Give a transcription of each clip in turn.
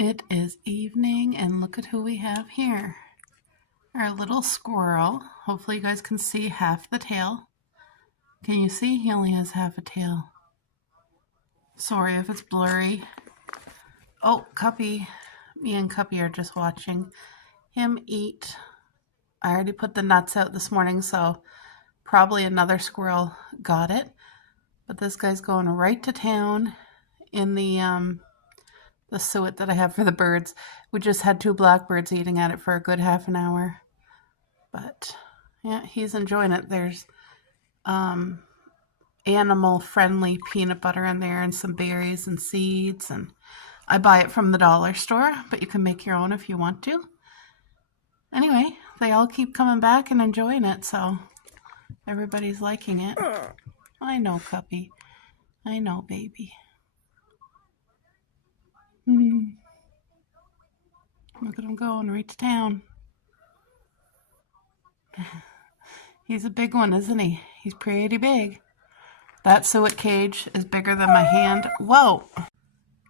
It is evening and look at who we have here. Our little squirrel. Hopefully you guys can see half the tail. Can you see? He only has half a tail. Sorry if it's blurry. Oh, Cuppy. Me and Cuppy are just watching him eat. I already put the nuts out this morning, so probably another squirrel got it. But this guy's going right to town in the suet that I have for the birds. We just had 2 blackbirds eating at it for a good half an hour. But yeah, he's enjoying it. There's animal-friendly peanut butter in there and some berries and seeds. And I buy it from the dollar store, but you can make your own if you want to. Anyway, they all keep coming back and enjoying it, so everybody's liking it. I know, Cuppy. I know, baby. Look at him going right to town. He's a big one, isn't he? He's pretty big. That suet cage is bigger than my hand. Whoa!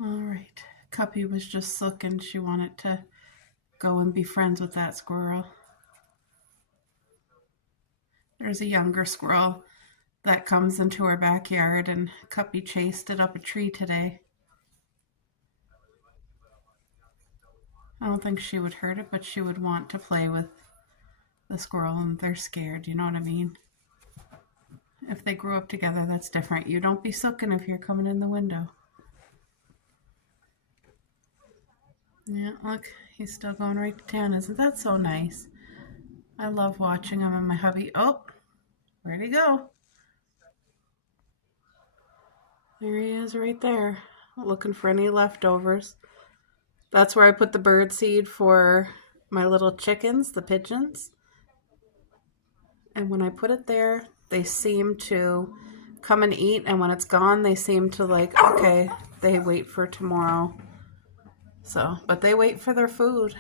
Alright, Cuppy was just looking. She wanted to go and be friends with that squirrel. There's a younger squirrel that comes into our backyard, and Cuppy chased it up a tree today. I don't think she would hurt it, but she would want to play with the squirrel, and they're scared, you know what I mean? If they grew up together, that's different. You don't be sooking if you're coming in the window. Yeah, look, he's still going right to town. Isn't that so nice? I love watching him and my hubby. Oh, where'd he go? There he is right there, looking for any leftovers. That's where I put the bird seed for my little chickens, the pigeons. And when I put it there, they seem to come and eat. And when it's gone, they seem to like, okay, they wait for tomorrow. So, but they wait for their food.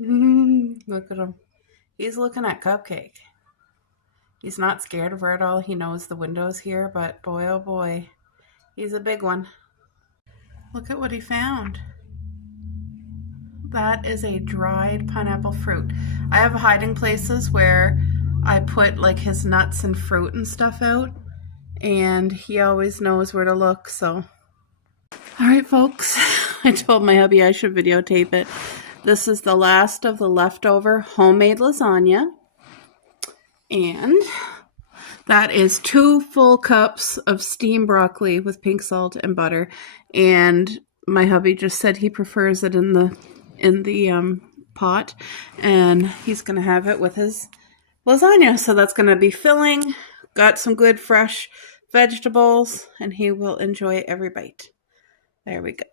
Look at him. He's looking at Cupcake. He's not scared of her at all. He knows the window's here, but boy, oh boy, he's a big one. Look at what he found. That is a dried pineapple fruit. I have hiding places where I put like his nuts and fruit and stuff out, and he always knows where to look, so. All right, folks, I told my hubby I should videotape it. This is the last of the leftover homemade lasagna, and that is 2 full cups of steamed broccoli with pink salt and butter. And my hubby just said he prefers it in the pot, and he's gonna have it with his lasagna. So that's gonna be filling. Got some good fresh vegetables, and he will enjoy every bite. There we go.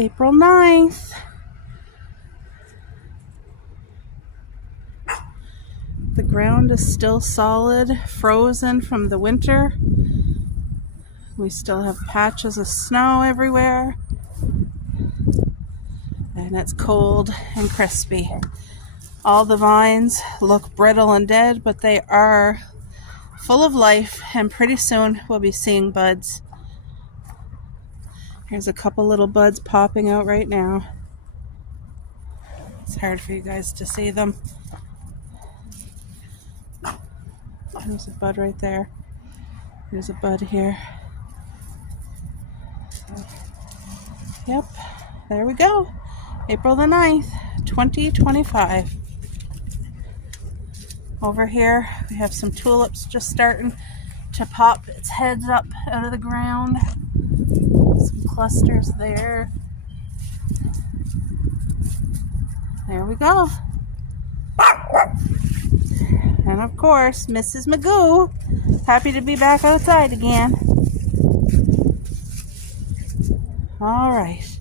April 9th. The ground is still solid, frozen from the winter. We still have patches of snow everywhere. And it's cold and crispy. All the vines look brittle and dead, but they are full of life, and pretty soon we'll be seeing buds. Here's a couple little buds popping out right now. It's hard for you guys to see them. There's a bud right there. There's a bud here. So, yep, there we go. April the 9th, 2025. Over here, we have some tulips just starting to pop its heads up out of the ground. Some clusters there. There we go. And of course, Mrs. Magoo, happy to be back outside again. All right.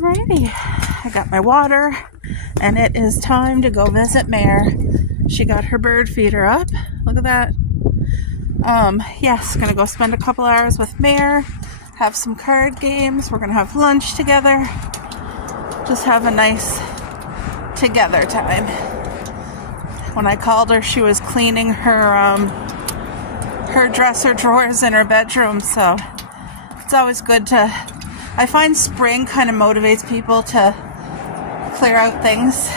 Alrighty, I got my water, and it is time to go visit Mare. She got her bird feeder up. Look at that. Yes, gonna go spend a couple hours with Mare, have some card games. We're gonna have lunch together. Just have a nice together time. When I called her, she was cleaning her dresser drawers in her bedroom, so it's always good to, I find spring kind of motivates people to clear out things.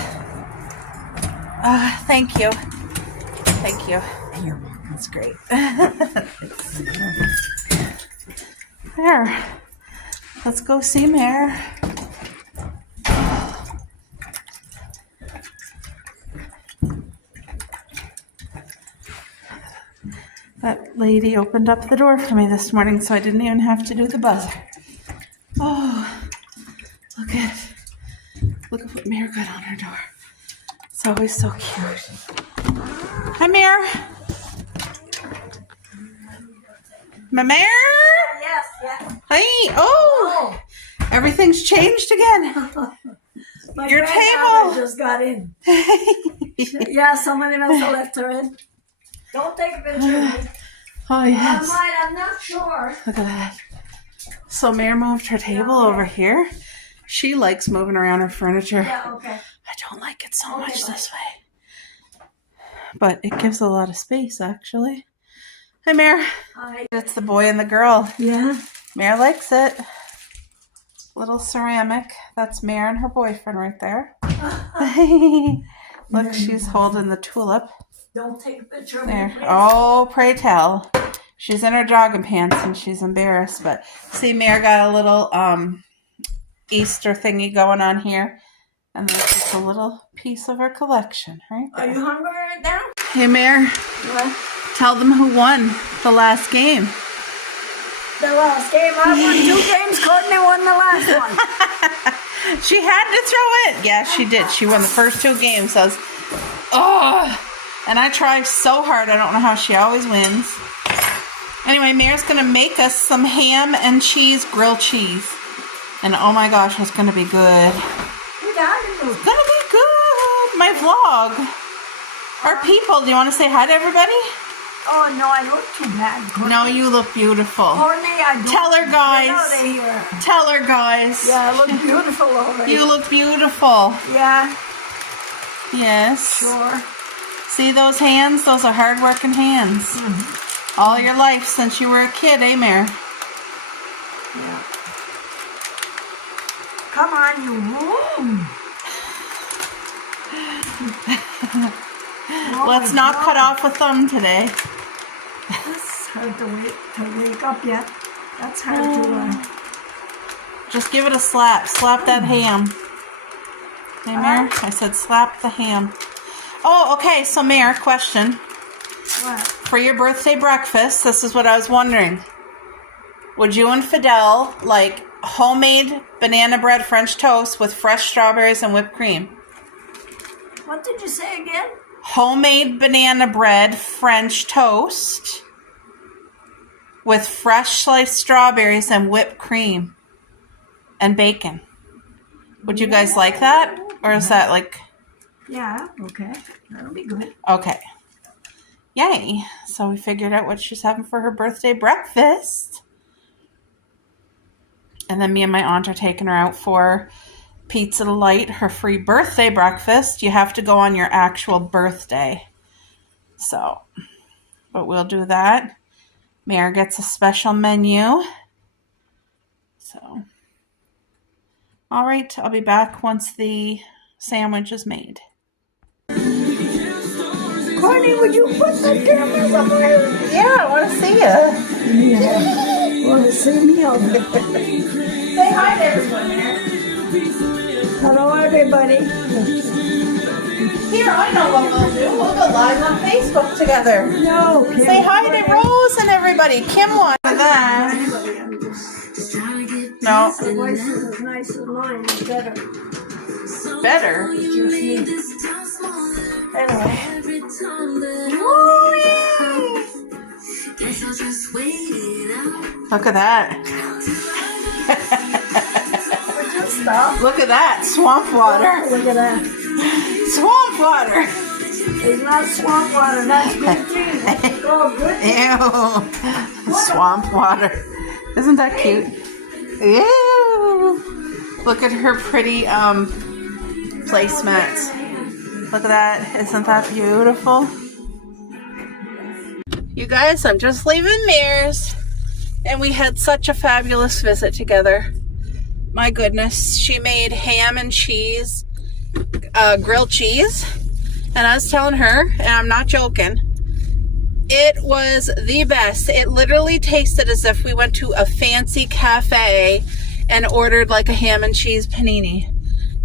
Thank you. Thank you. You're welcome. That's great. There. Let's go see Mare. That lady opened up the door for me this morning, so I didn't even have to do the buzzer. Oh, look at what Mare got on her door. It's always so cute. Hi, Mare. Mare? Yes. Hi. Oh, everything's changed again. My Your granddaughter table just got in. Yeah, somebody must have left her in. Don't take a picture of me. Oh, yes. I'm not sure. Look at that. So Mare moved her table over here. She likes moving around her furniture. Yeah, okay. I don't like it so much this way. But it gives a lot of space, actually. Hi, Mare. Hi. It's the boy and the girl. Yeah. Mare likes it. Little ceramic. That's Mare and her boyfriend right there. Look, she's holding the tulip. Don't take a picture of There. me, please. Oh, pray tell. She's in her jogging pants and she's embarrassed. But see, Mare got a little Easter thingy going on here. And that's just a little piece of her collection, right there. Are you hungry right now? Hey, Mare. What? Tell them who won the last game. The last game. I won 2 games. Courtney won the last one. She had to throw it. Yeah, she did. She won the first 2 games. I was, and I try so hard. I don't know how she always wins. Anyway, Mare's going to make us some ham and cheese, grilled cheese. And oh my gosh, it's going to be good. What are you? It's going to be good. My vlog. Our people, do you want to say hi to everybody? Oh, no, I look too bad, Courtney. No, you look beautiful. Courtney, I don't. Tell her, guys. Get out of here. Tell her, guys. Yeah, I look beautiful over here. You look beautiful. Yeah, Yes. sure. See those hands? Those are hard-working hands. Mm-hmm. All your life since you were a kid, eh, Mare? Yeah. Come on, you. Let's not cut off a thumb today. It's hard to wake up yet. That's hard to. Just give it a slap. Slap that ham. Hey, Mare? I said slap the ham. Oh, okay. So, Mare, question. What? For your birthday breakfast, this is what I was wondering. Would you and Fidel like homemade banana bread French toast with fresh strawberries and whipped cream? What did you say again? Homemade banana bread French toast with fresh sliced strawberries and whipped cream and bacon. Would you guys like that? Or is that like... Yeah, okay. That'll be good. Okay. Yay. So we figured out what she's having for her birthday breakfast. And then me and my aunt are taking her out for Pizza Delight, her free birthday breakfast. You have to go on your actual birthday. So, but we'll do that. Mare gets a special menu. So, all right. I'll be back once the sandwich is made. Courtney, would you put the camera somewhere? Yeah, I want to see you. Yeah. Want to see me over there? Say hi to everyone, Mare. Hello, everybody. Here, I know what we'll do. We'll go live on Facebook together. No, Kim. Say hi to Rose and everybody. Kim wanted that. Everybody, I'm just. No. Your voice is as nice as mine. It's better. Better. Just me. Anyway. Woo! Look at that. We're just stuff. Look at that, swamp water. Look at that. Swamp water. It's not swamp water, that's good too. That's called good. Ew. Swamp water. Isn't that cute? Ew. Look at her pretty placemats. Look at that. Isn't that beautiful? You guys, I'm just leaving Mare's, and we had such a fabulous visit together. My goodness, she made ham and cheese, grilled cheese, and I was telling her, and I'm not joking, it was the best. It literally tasted as if we went to a fancy cafe and ordered like a ham and cheese panini.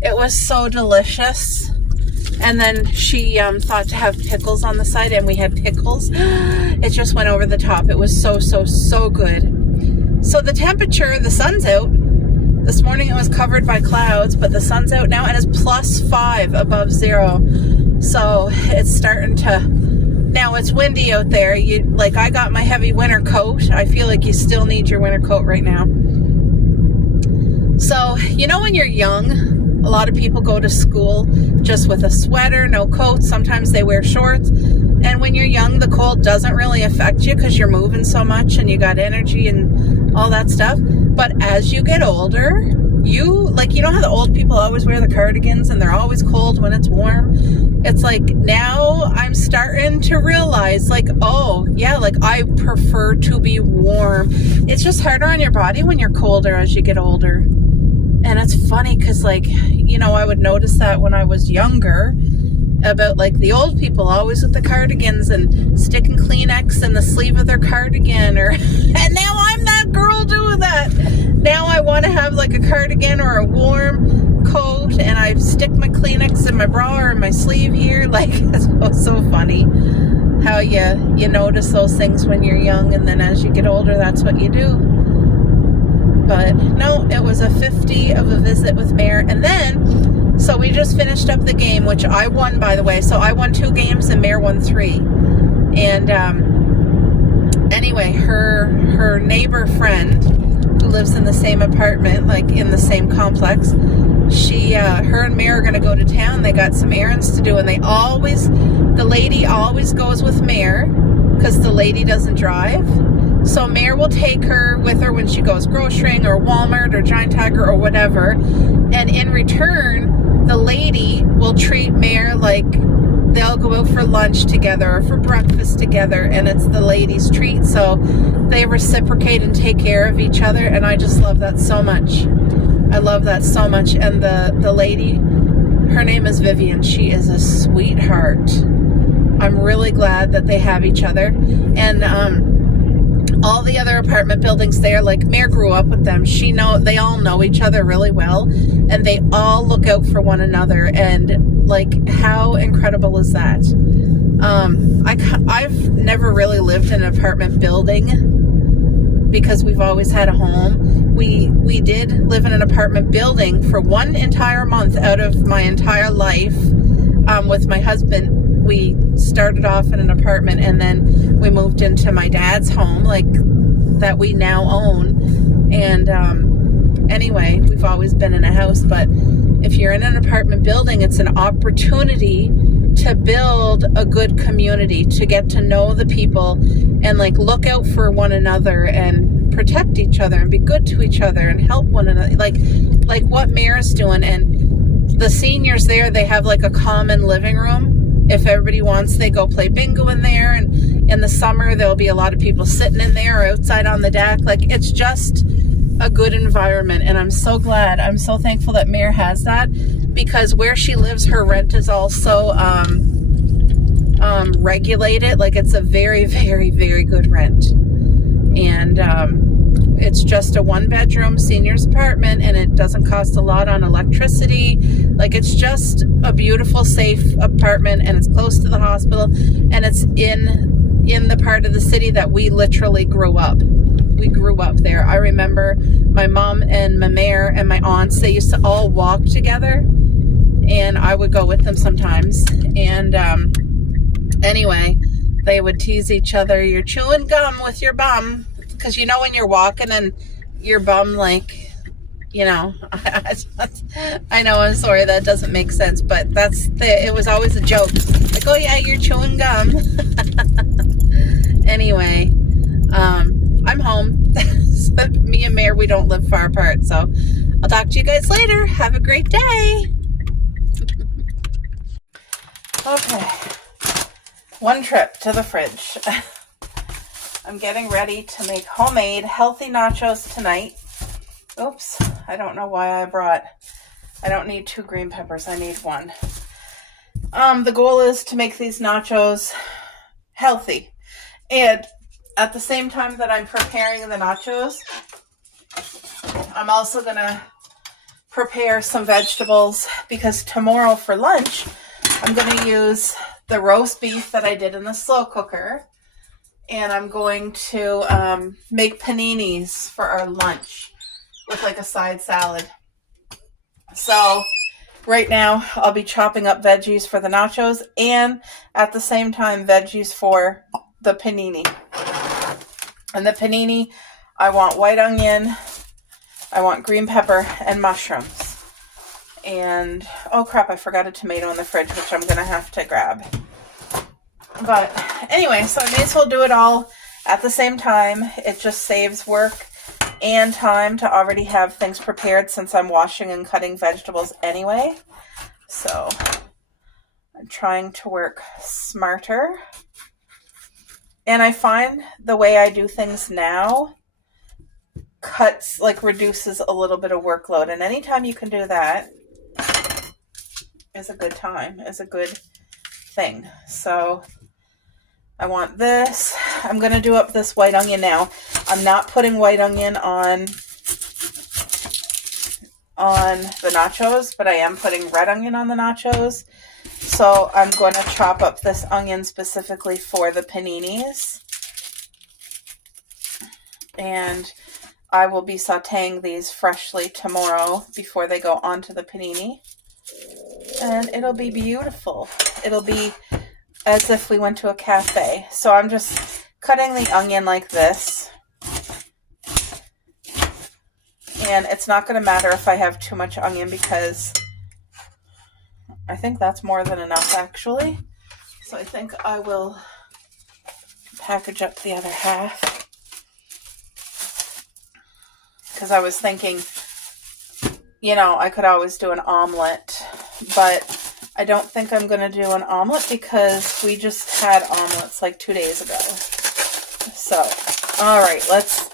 It was so delicious. And then she thought to have pickles on the side, and we had pickles. It just went over the top. It was so, so, so good. So the temperature, the sun's out. This morning it was covered by clouds, but the sun's out now, and it's +5 above zero. So it's starting to, now it's windy out there. I got my heavy winter coat. I feel like you still need your winter coat right now. So, you know, when you're young, a lot of people go to school just with a sweater, no coat. Sometimes they wear shorts. And when you're young, the cold doesn't really affect you because you're moving so much and you got energy and all that stuff. But as you get older, you know how the old people always wear the cardigans and they're always cold when it's warm? It's like now I'm starting to realize oh yeah, I prefer to be warm. It's just harder on your body when you're colder as you get older. And it's funny because, I would notice that when I was younger about, the old people always with the cardigans and sticking Kleenex in the sleeve of their cardigan. And now I'm that girl doing that. Now I want to have, a cardigan or a warm coat, and I stick my Kleenex in my bra or in my sleeve here. It's so funny how you notice those things when you're young, and then as you get older, that's what you do. But no, it was a 50 of a visit with Mare. And then, so we just finished up the game, which I won, by the way. So I won 2 games and Mare won 3. And anyway, her neighbor friend who lives in the same apartment, in the same complex, her and Mare are going to go to town. They got some errands to do, and the lady always goes with Mare because the lady doesn't drive. So Mare will take her with her when she goes grocerying or Walmart or Giant Tiger or whatever. And in return, the lady will treat Mare they'll go out for lunch together or for breakfast together, and it's the lady's treat. So they reciprocate and take care of each other, and I just love that so much. I love that so much. And the lady, her name is Vivian. She is a sweetheart. I'm really glad that they have each other. And all the other apartment buildings there, Mare grew up with them. They all know each other really well, and they all look out for one another. And how incredible is that? I've never really lived in an apartment building because we've always had a home. We did live in an apartment building for 1 entire month out of my entire life with my husband. We started off in an apartment, and then we moved into my dad's home, that we now own. And anyway, we've always been in a house. But if you're in an apartment building, it's an opportunity to build a good community, to get to know the people, and look out for one another and protect each other and be good to each other and help one another, like what Mare's doing. And the seniors there, they have a common living room. If everybody wants, they go play bingo in there. And in the summer, there'll be a lot of people sitting in there or outside on the deck. It's just a good environment. And I'm so glad. I'm so thankful that Mare has that, because where she lives, her rent is also regulated. It's a very, very, very good rent. And it's just a 1-bedroom senior's apartment, and it doesn't cost a lot on electricity. It's just a beautiful, safe apartment, and it's close to the hospital, and it's in the part of the city that we literally grew up. We grew up there. I remember my mom and my Mare and my aunts, they used to all walk together, and I would go with them sometimes. And anyway, they would tease each other, "You're chewing gum with your bum," because when you're walking and your bum You know, I know, I'm sorry, that doesn't make sense, but it was always a joke. Like, oh yeah, you're chewing gum. Anyway, I'm home. So me and Mare, we don't live far apart, so I'll talk to you guys later. Have a great day. Okay, one trip to the fridge. I'm getting ready to make homemade healthy nachos tonight. Oops, I don't know why I don't need 2 green peppers, I need 1. The goal is to make these nachos healthy. And at the same time that I'm preparing the nachos, I'm also going to prepare some vegetables because tomorrow for lunch, I'm going to use the roast beef that I did in the slow cooker. And I'm going to make paninis for our lunch with like a side salad. So right now I'll be chopping up veggies for the nachos and at the same time veggies for the panini. And the panini, I want white onion, I want green pepper, and mushrooms. And, oh crap, I forgot a tomato in the fridge, which I'm going to have to grab. But anyway, so I may as well do it all at the same time. It just saves work and time to already have things prepared since I'm washing and cutting vegetables anyway. So I'm trying to work smarter. And I find the way I do things now reduces a little bit of workload. And anytime you can do that is a good time, is a good thing. So I want this. I'm going to do up this white onion now. I'm not putting white onion on the nachos, but I am putting red onion on the nachos. So I'm going to chop up this onion specifically for the paninis. And I will be sauteing these freshly tomorrow before they go onto the panini. And it'll be beautiful. It'll be as if we went to a cafe. So I'm just cutting the onion like this. And it's not going to matter if I have too much onion because I think that's more than enough actually. So I think I will package up the other half. Because I was thinking, you know, I could always do an omelet, but I don't think I'm going to do an omelet because we just had omelets like 2 days ago. So, all right, let's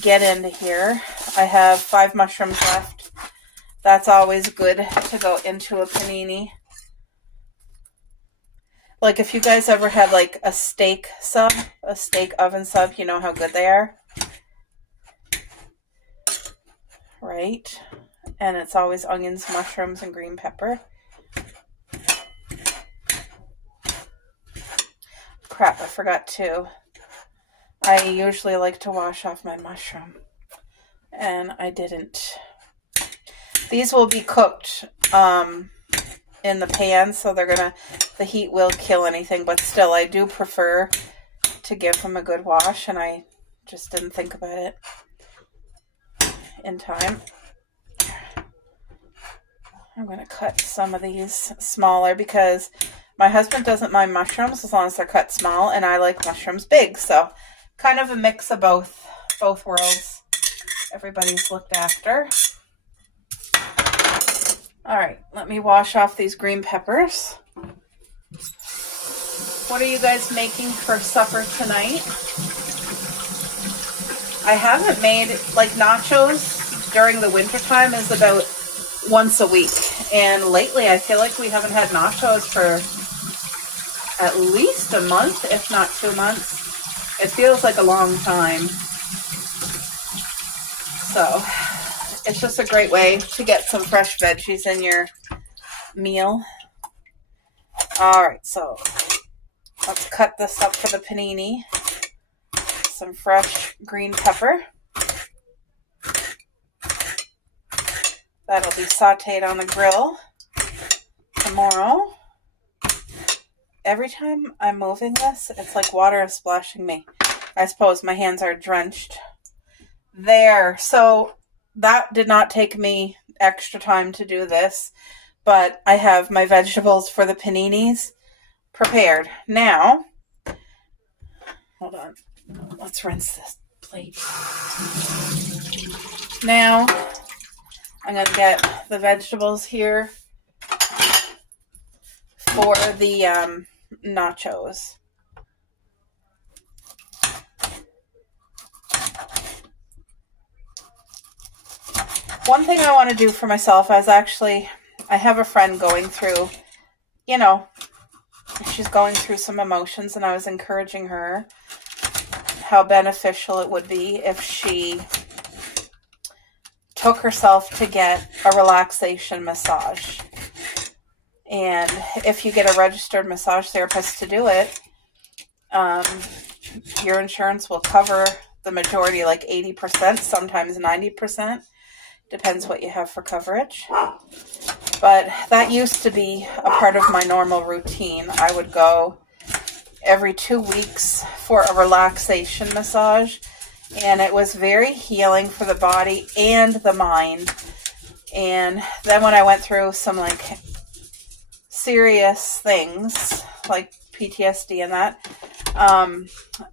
get into here. I have 5 mushrooms left. That's always good to go into a panini. Like if you guys ever had like a steak sub, a steak oven sub, you know how good they are. Right? And it's always onions, mushrooms, and green pepper. Crap, I forgot to. I usually like to wash off my mushroom. And I didn't. These will be cooked in the pan, so the heat will kill anything. But still, I do prefer to give them a good wash, and I just didn't think about it in time. I'm going to cut some of these smaller because my husband doesn't mind mushrooms as long as they're cut small, and I like mushrooms big. So kind of a mix of both worlds. Everybody's looked after. All right, let me wash off these green peppers. What are you guys making for supper tonight? I haven't made, like, nachos during the wintertime is about once a week. And lately I feel like we haven't had nachos for at least a month, if not 2 months. It feels like a long time. So it's just a great way to get some fresh veggies in your meal. All right, so let's cut this up for the panini. Some fresh green pepper. That'll be sauteed on the grill tomorrow. Every time I'm moving this, it's like water is splashing me. I suppose my hands are drenched. There. So that did not take me extra time to do this, but I have my vegetables for the paninis prepared. Now, hold on. Let's rinse this plate. Now, I'm going to get the vegetables here for the nachos. One thing I want to do for myself is I have a friend going through, she's going through some emotions, and I was encouraging her how beneficial it would be if she took herself to get a relaxation massage. And if you get a registered massage therapist to do it, your insurance will cover the majority, like 80%, sometimes 90%. Depends what you have for coverage. But that used to be a part of my normal routine. I would go every 2 weeks for a relaxation massage, and it was very healing for the body and the mind. And then when I went through some like serious things like PTSD and that,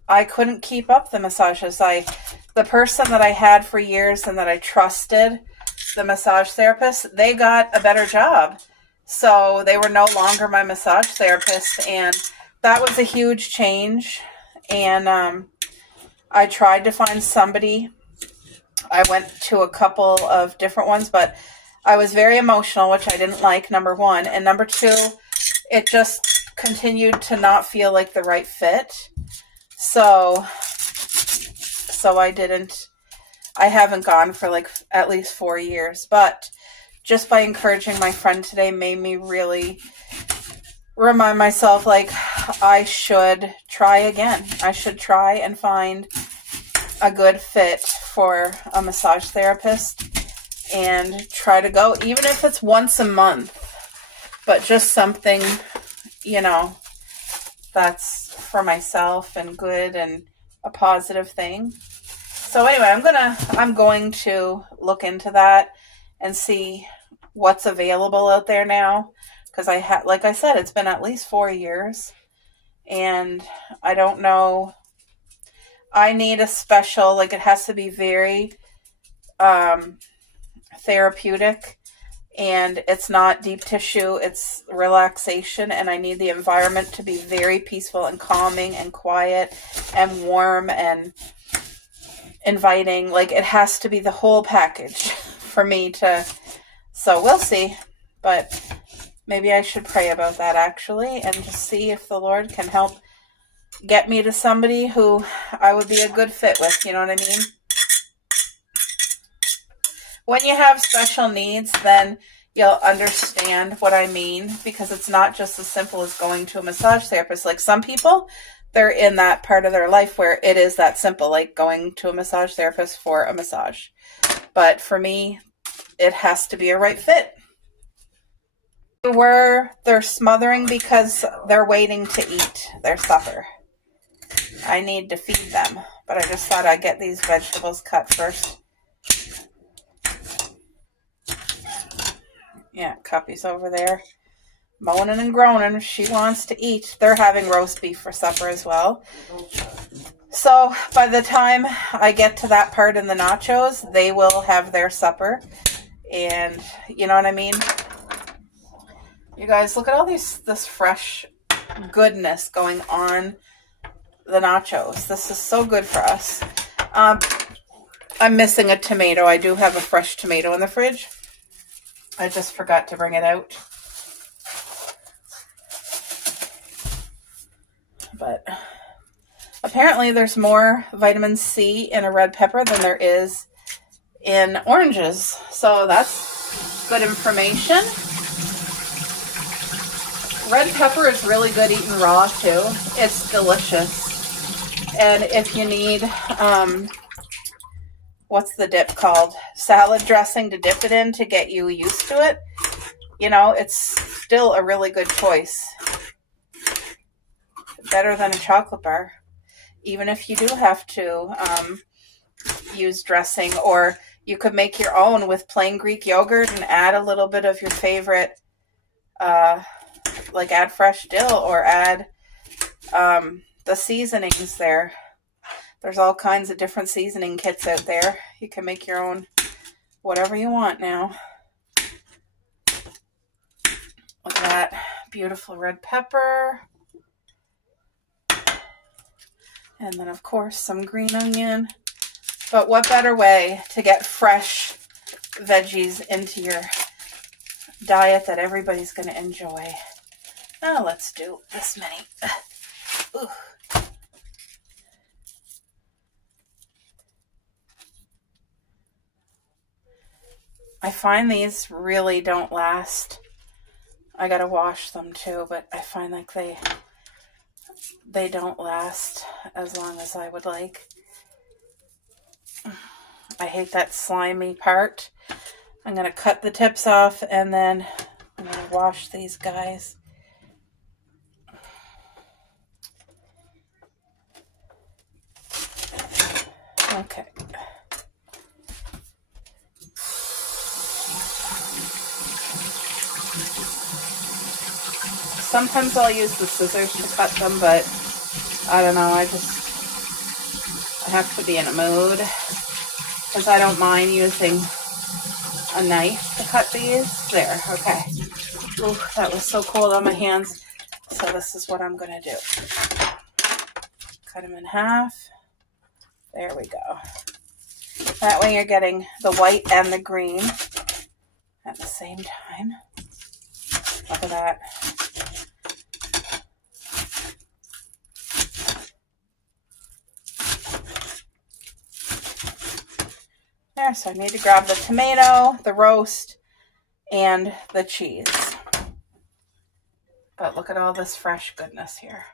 I couldn't keep up the massages. The person that I had for years and that I trusted, the massage therapist, they got a better job. So they were no longer my massage therapist, and that was a huge change. And I tried to find somebody. I went to a couple of different ones, but I was very emotional, which I didn't like, number one. And number two, it just continued to not feel like the right fit. So I haven't gone for like at least 4 years, but just by encouraging my friend today made me really remind myself, like, I should try again. I should try and find a good fit for a massage therapist and try to go, even if it's once a month, but just something, that's for myself and good and a positive thing. So anyway, I'm going to look into that and see what's available out there now, because like I said, it's been at least 4 years, and I don't know. I need a special, like, it has to be very therapeutic, and it's not deep tissue, it's relaxation, and I need the environment to be very peaceful and calming and quiet and warm and inviting. Like, it has to be the whole package for me to, so we'll see. But maybe I should pray about that, actually, and just see if the Lord can help get me to somebody who I would be a good fit with, you know what I mean? When you have special needs, then you'll understand what I mean, because it's not just as simple as going to a massage therapist. Like, some people, they're in that part of their life where it is that simple, like going to a massage therapist for a massage. But for me, it has to be a right fit. They're smothering because they're waiting to eat their supper. I need to feed them, but I just thought I'd get these vegetables cut first. Yeah, Cuppy's over there moaning and groaning. She wants to eat. They're having roast beef for supper as well. So by the time I get to that part in the nachos, they will have their supper. And you know what I mean? You guys, look at all this fresh goodness going on the nachos. This is so good for us. I'm missing a tomato. I do have a fresh tomato in the fridge. I just forgot to bring it out. But apparently there's more vitamin C in a red pepper than there is in oranges. So that's good information. Red pepper is really good eaten raw too. It's delicious. And if you need, what's the dip called? Salad dressing to dip it in to get you used to it. It's still a really good choice. Better than a chocolate bar. Even if you do have to use dressing, or you could make your own with plain Greek yogurt and add a little bit of your favorite, like add fresh dill or add the seasonings there. There's all kinds of different seasoning kits out there. You can make your own whatever you want now. Look at that beautiful red pepper. And then, of course, some green onion. But what better way to get fresh veggies into your diet that everybody's going to enjoy? Now let's do this many. Ooh. I find these really don't last. I gotta wash them too, but I find like they don't last as long as I would like. I hate that slimy part. I'm gonna cut the tips off and then I'm gonna wash these guys. Okay. Sometimes I'll use the scissors to cut them, but I don't know, I have to be in a mood because I don't mind using a knife to cut these. There, okay. Ooh, that was so cold on my hands. So this is what I'm going to do. Cut them in half. There we go. That way you're getting the white and the green at the same time. Look at that. There, so I need to grab the tomato, the roast, and the cheese. But look at all this fresh goodness here.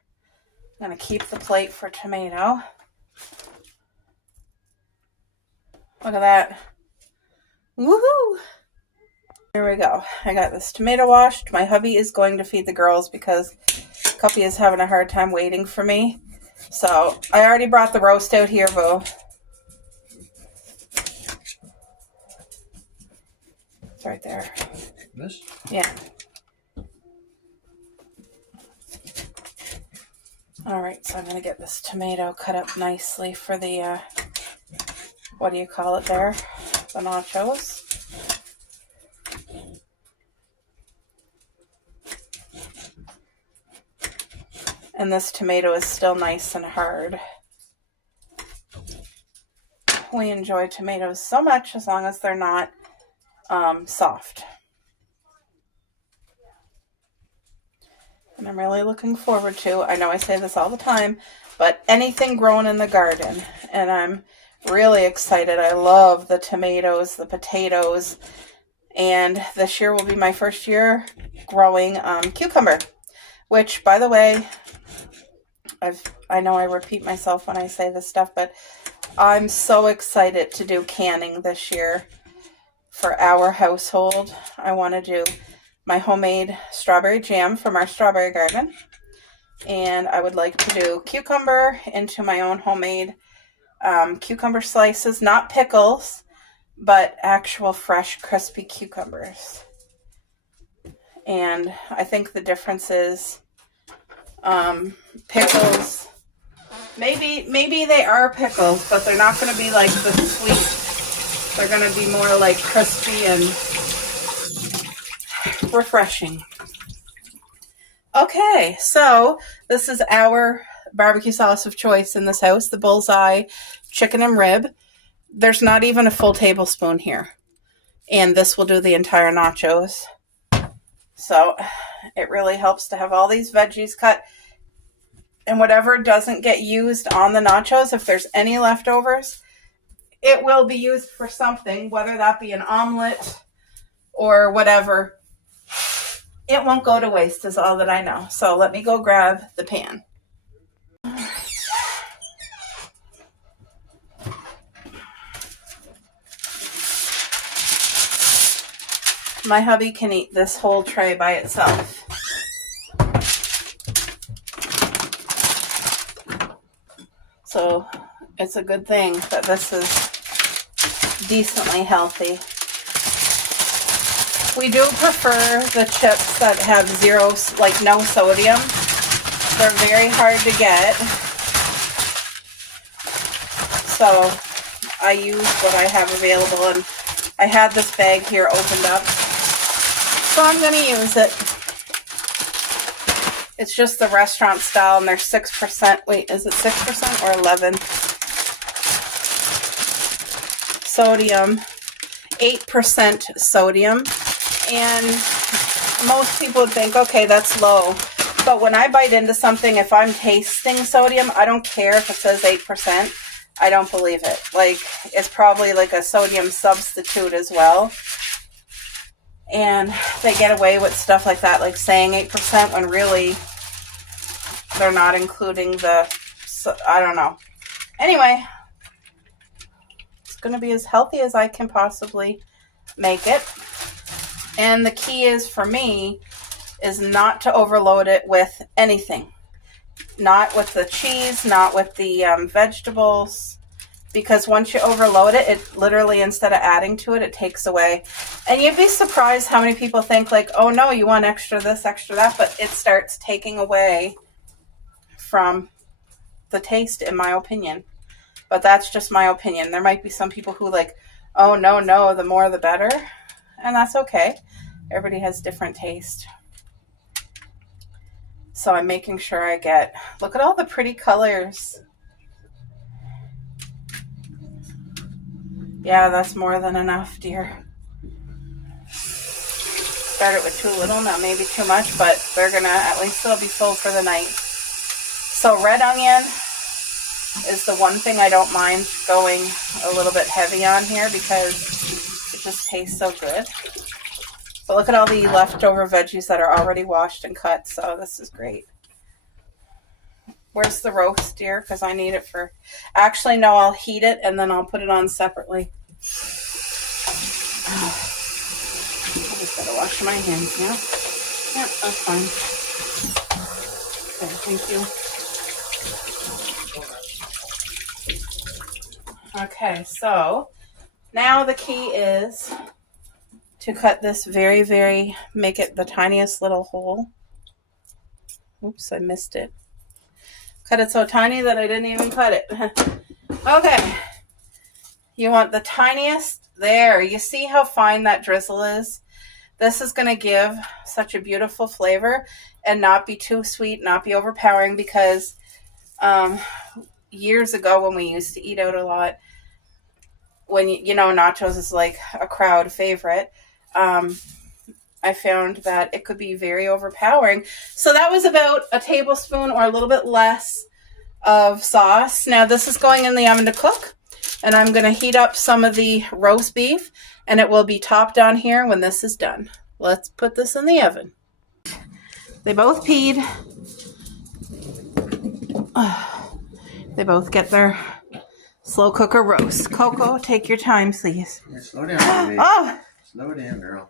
I'm going to keep the plate for tomato. Look at that. Woohoo! Here we go. I got this tomato washed. My hubby is going to feed the girls because Cuppy is having a hard time waiting for me. So I already brought the roast out here, boo. It's right there. This? Yeah. All right, so I'm going to get this tomato cut up nicely for the, what do you call it there? The nachos. And this tomato is still nice and hard. We enjoy tomatoes so much as long as they're not soft. And I'm really looking forward to, I know I say this all the time, but anything grown in the garden. And I'm really excited. I love the tomatoes, the potatoes, and this year will be my first year growing cucumber, which, by the way, I know I repeat myself when I say this stuff, but I'm so excited to do canning this year for our household. I want to do my homemade strawberry jam from our strawberry garden, and I would like to do cucumber into my own homemade cucumber slices, not pickles, but actual fresh crispy cucumbers. And I think the difference is pickles, maybe they are pickles, but they're not going to be like the sweet. They're going to be more like crispy and refreshing. Okay, so this is our barbecue sauce of choice in this house, the Bullseye chicken and rib. There's not even a full tablespoon here, and this will do the entire nachos. So it really helps to have all these veggies cut, and whatever doesn't get used on the nachos, if there's any leftovers, it will be used for something, whether that be an omelet or whatever. It won't go to waste is all that I know. So let me go grab the pan. My hubby can eat this whole tray by itself. So it's a good thing that this is decently healthy. We do prefer the chips that have zero, like no sodium. They're very hard to get. So I use what I have available, and I had this bag here opened up. So I'm going to use it. It's just the restaurant style, and they're 6%. Wait, is it 6% or 11? Sodium. 8% sodium. And most people would think, okay, that's low. But when I bite into something, if I'm tasting sodium, I don't care if it says 8%. I don't believe it. Like, it's probably like a sodium substitute as well. And they get away with stuff like that, like saying 8% when really they're not including the, I don't know. Anyway, it's going to be as healthy as I can possibly make it. And the key is, for me, is not to overload it with anything. Not with the cheese, not with the vegetables. Because once you overload it, it literally, instead of adding to it, it takes away. And you'd be surprised how many people think like, oh no, you want extra this, extra that. But it starts taking away from the taste, in my opinion. But that's just my opinion. There might be some people who like, oh no, the more the better. And that's okay. Everybody has different taste. So I'm making sure I get, look at all the pretty colors. Yeah, that's more than enough, dear. Started with too little, not maybe too much, but they're gonna, at least they'll be full for the night. So red onion is the one thing I don't mind going a little bit heavy on here because it just tastes so good. But look at all the leftover veggies that are already washed and cut, so this is great. Where's the roast, dear? Because I need it for... Actually, no, I'll heat it and then I'll put it on separately. I just gotta wash my hands now. Yep, that's fine. Okay, thank you. Okay, so now the key is to cut this very, make it the tiniest little hole. Oops, I missed it. Cut it so tiny that I didn't even cut it. Okay. You want the tiniest. There. You see how fine that drizzle is? This is going to give such a beautiful flavor and not be too sweet, not be overpowering, because years ago when we used to eat out a lot, when, you know, nachos is like a crowd favorite, I found that it could be very overpowering. So that was about a tablespoon or a little bit less of sauce. Now this is going in the oven to cook, and I'm going to heat up some of the roast beef, and it will be topped on here when this is done. Let's put this in the oven. They both peed. They both get their slow cooker roast. Coco, take your time, please. Yeah, slow down, baby. Oh! Slow down, girl.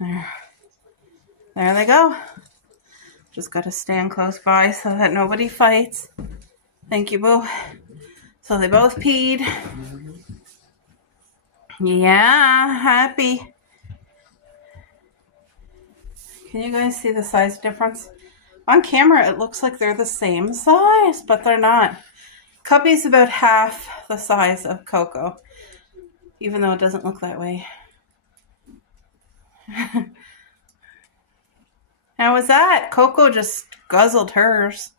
There they go. Just got to stand close by so that nobody fights. Thank you, boo. So they both peed. Yeah, happy. Can you guys see the size difference? On camera, it looks like they're the same size, but they're not. Cuppy's about half the size of Coco, even though it doesn't look that way. How was that? Coco just guzzled hers.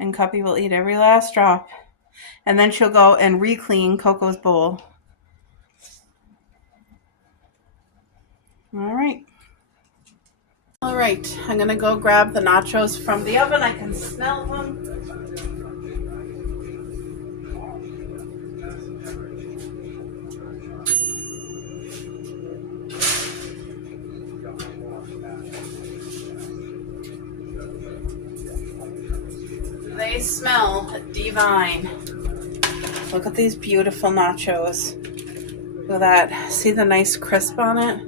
And Cuppy will eat every last drop. And then she'll go and re-clean Coco's bowl. All right. All right. I'm going to go grab the nachos from the oven. I can smell them. They smell divine. Look at these beautiful nachos. Look at that. See the nice crisp on it?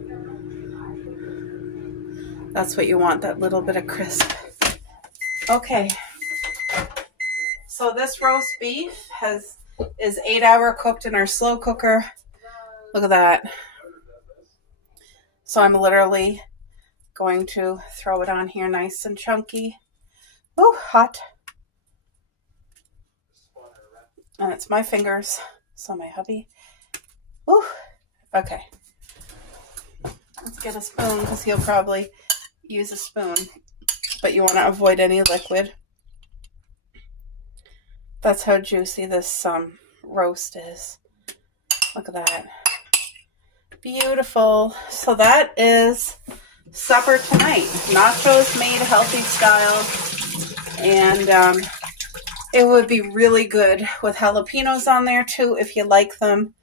That's what you want, that little bit of crisp. Okay. So this roast beef has is 8-hour cooked in our slow cooker. Look at that. So I'm literally going to throw it on here nice and chunky. Oh, hot. And it's my fingers, so my hubby. Ooh, okay. Let's get a spoon because he'll probably use a spoon. But you want to avoid any liquid. That's how juicy this roast is. Look at that. Beautiful. So that is supper tonight. Nachos made healthy style. And it would be really good with jalapenos on there too if you like them.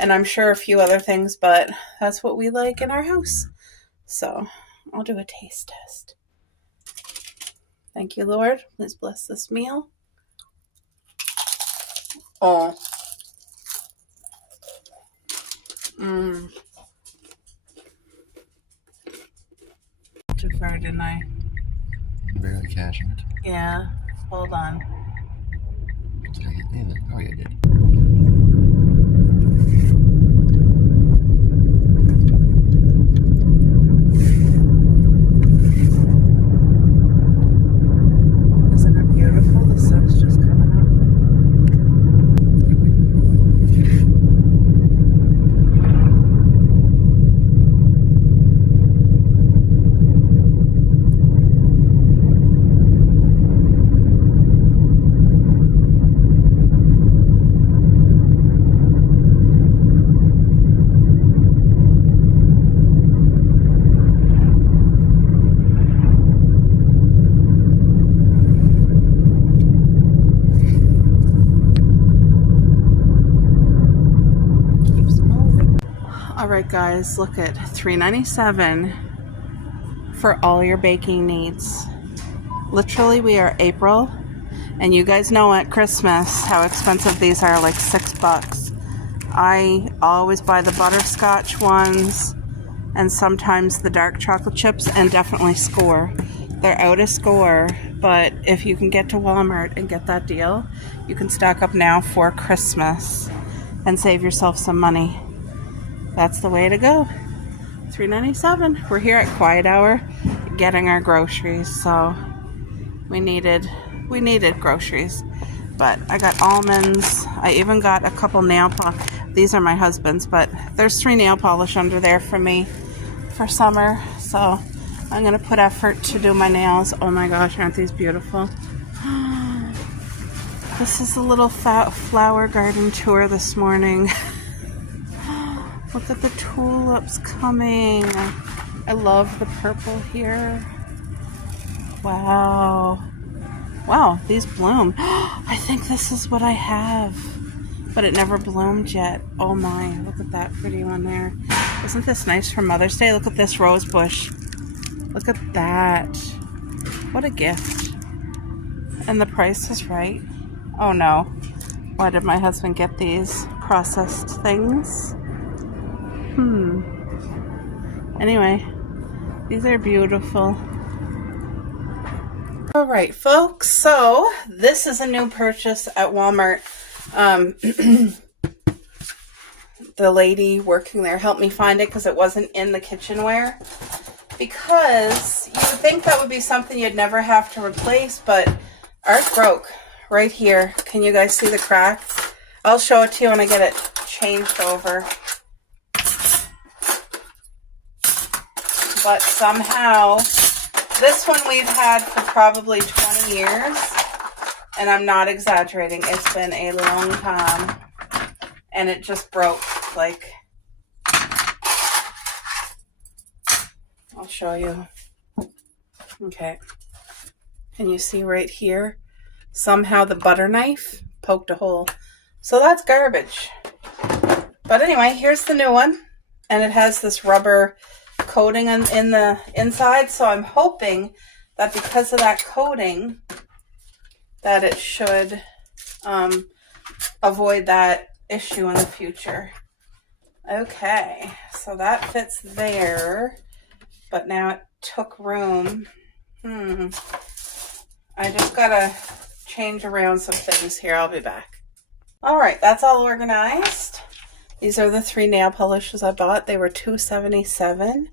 And I'm sure a few other things, but that's what we like in our house. So I'll do a taste test. Thank you, Lord. Please bless this meal. Oh. Too far, didn't I? Barely catching it. Yeah. Hold on. Did I get in it? Oh, yeah, I did. Isn't it beautiful? The sun's just coming up. All right, guys, look at $3.97 for all your baking needs. Literally, we are April, and you guys know at Christmas how expensive these are, like $6. I always buy the butterscotch ones and sometimes the dark chocolate chips, and definitely Score. They're out of Score, but if you can get to Walmart and get that deal, you can stock up now for Christmas and save yourself some money. That's the way to go. $3.97. We're here at Quiet Hour getting our groceries, so we needed groceries. But I got almonds. I even got a couple nail polish. These are my husband's, but there's 3 nail polish under there for me for summer. So I'm gonna put effort to do my nails. Oh my gosh, aren't these beautiful? This is a little flower garden tour this morning. Look at the tulips coming. I love the purple here. Wow. Wow, these bloom. I think this is what I have. But it never bloomed yet. Oh my, look at that pretty one there. Isn't this nice for Mother's Day? Look at this rose bush. Look at that. What a gift. And the price is right. Oh no. Why did my husband get these processed things? Anyway, these are beautiful. All right, folks. So this is a new purchase at Walmart. The lady working there helped me find it because it wasn't in the kitchenware. Because you would think that would be something you'd never have to replace, but ours broke right here. Can you guys see the crack? I'll show it to you when I get it changed over. But somehow, this one we've had for probably 20 years, and I'm not exaggerating. It's been a long time, and it just broke, like, I'll show you. Okay. Can you see right here? Somehow the butter knife poked a hole. So that's garbage. But anyway, here's the new one, and it has this rubber coating in the inside, so I'm hoping that because of that coating that it should avoid that issue in the future. Okay, so that fits there, but now it took room. I just gotta change around some things here. I'll be back. All right, that's all organized. These are the 3 nail polishes I bought. They were $2.77.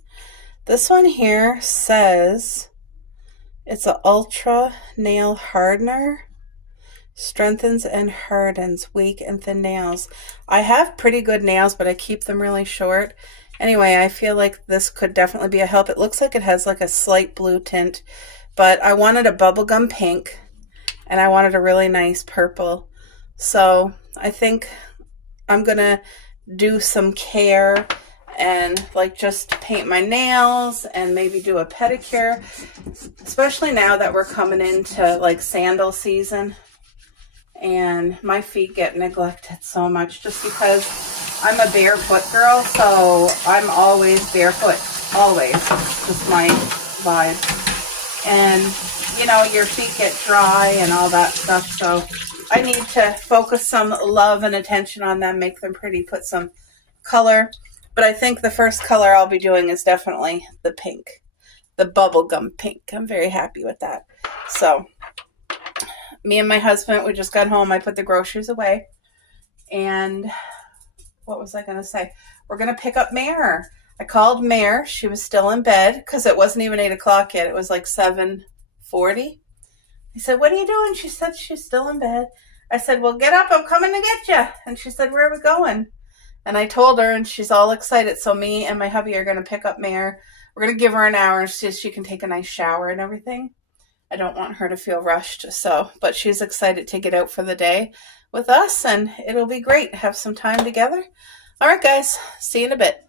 This one here says it's an ultra nail hardener. Strengthens and hardens weak and thin nails. I have pretty good nails, but I keep them really short. Anyway, I feel like this could definitely be a help. It looks like it has like a slight blue tint, but I wanted a bubblegum pink and I wanted a really nice purple. So I think I'm gonna do some care and like just paint my nails and maybe do a pedicure, especially now that we're coming into like sandal season. And my feet get neglected so much just because I'm a barefoot girl, so I'm always barefoot, always. Just my vibe. And, you know, your feet get dry and all that stuff, so I need to focus some love and attention on them, make them pretty, put some color. But I think the first color I'll be doing is definitely the pink, the bubblegum pink. I'm very happy with that. So me and my husband, we just got home. I put the groceries away. And what was I going to say? We're going to pick up Mare. I called Mare. She was still in bed because it wasn't even 8 o'clock yet. It was like 7:40. I said, what are you doing? She said she's still in bed. I said, well, get up. I'm coming to get you. And she said, where are we going? And I told her, and she's all excited. So me and my hubby are going to pick up Mare. We're going to give her an hour so she can take a nice shower and everything. I don't want her to feel rushed, but she's excited to get out for the day with us, and it'll be great. Have some time together. All right, guys. See you in a bit.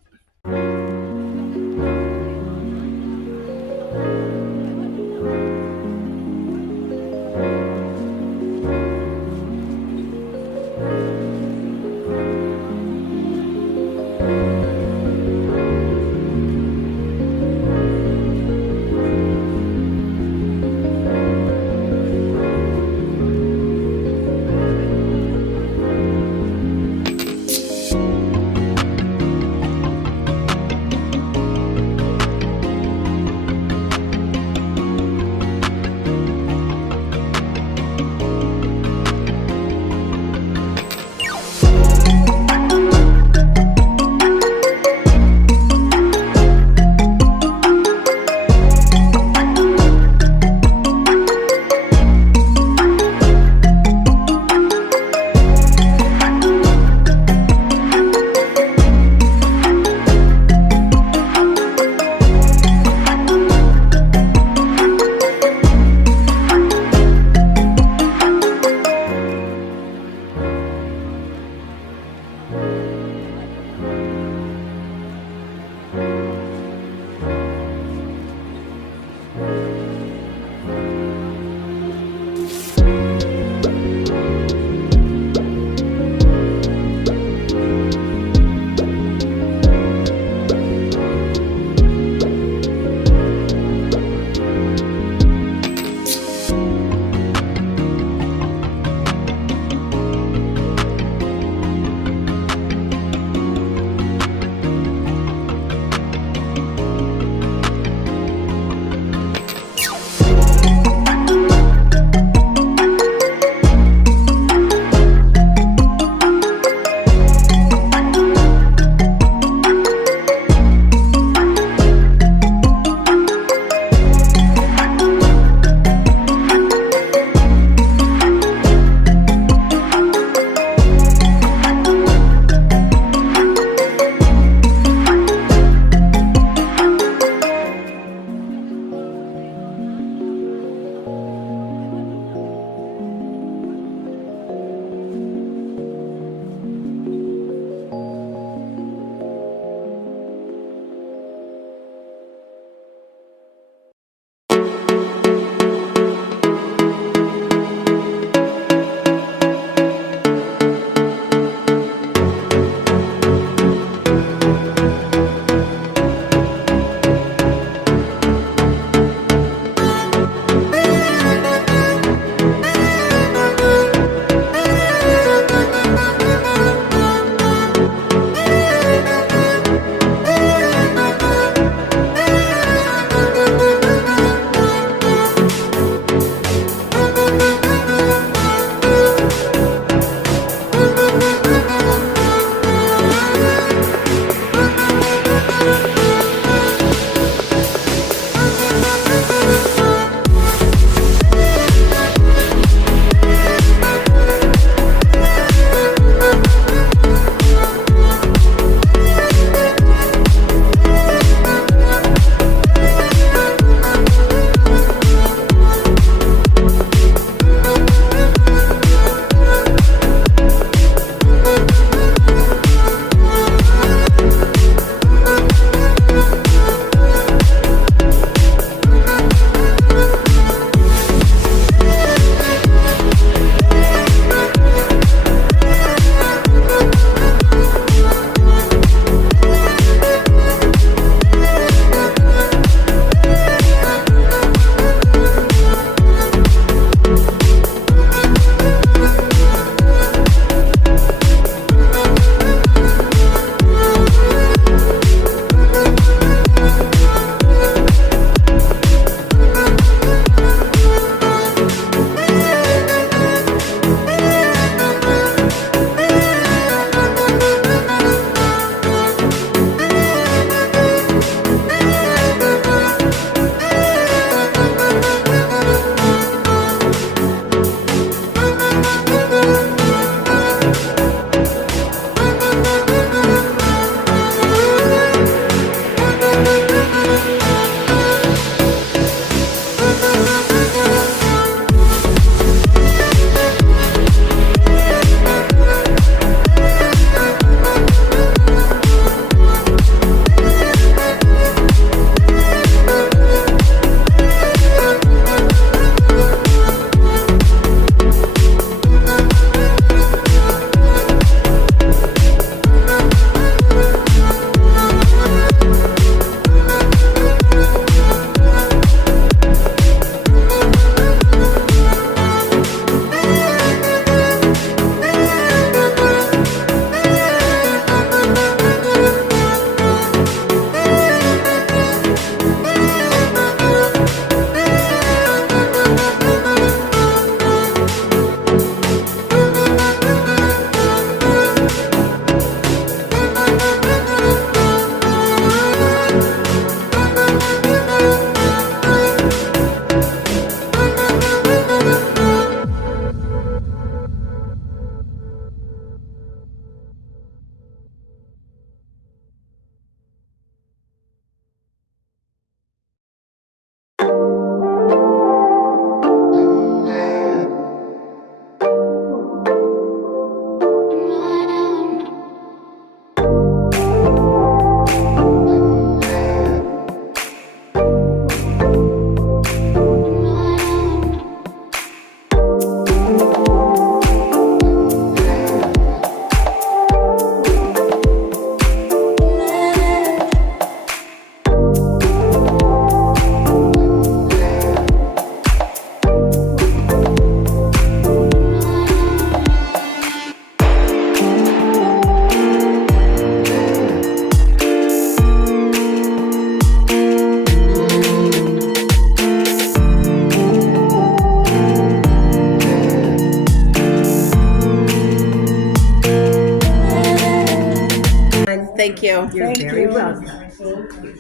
Thank you. Thank you.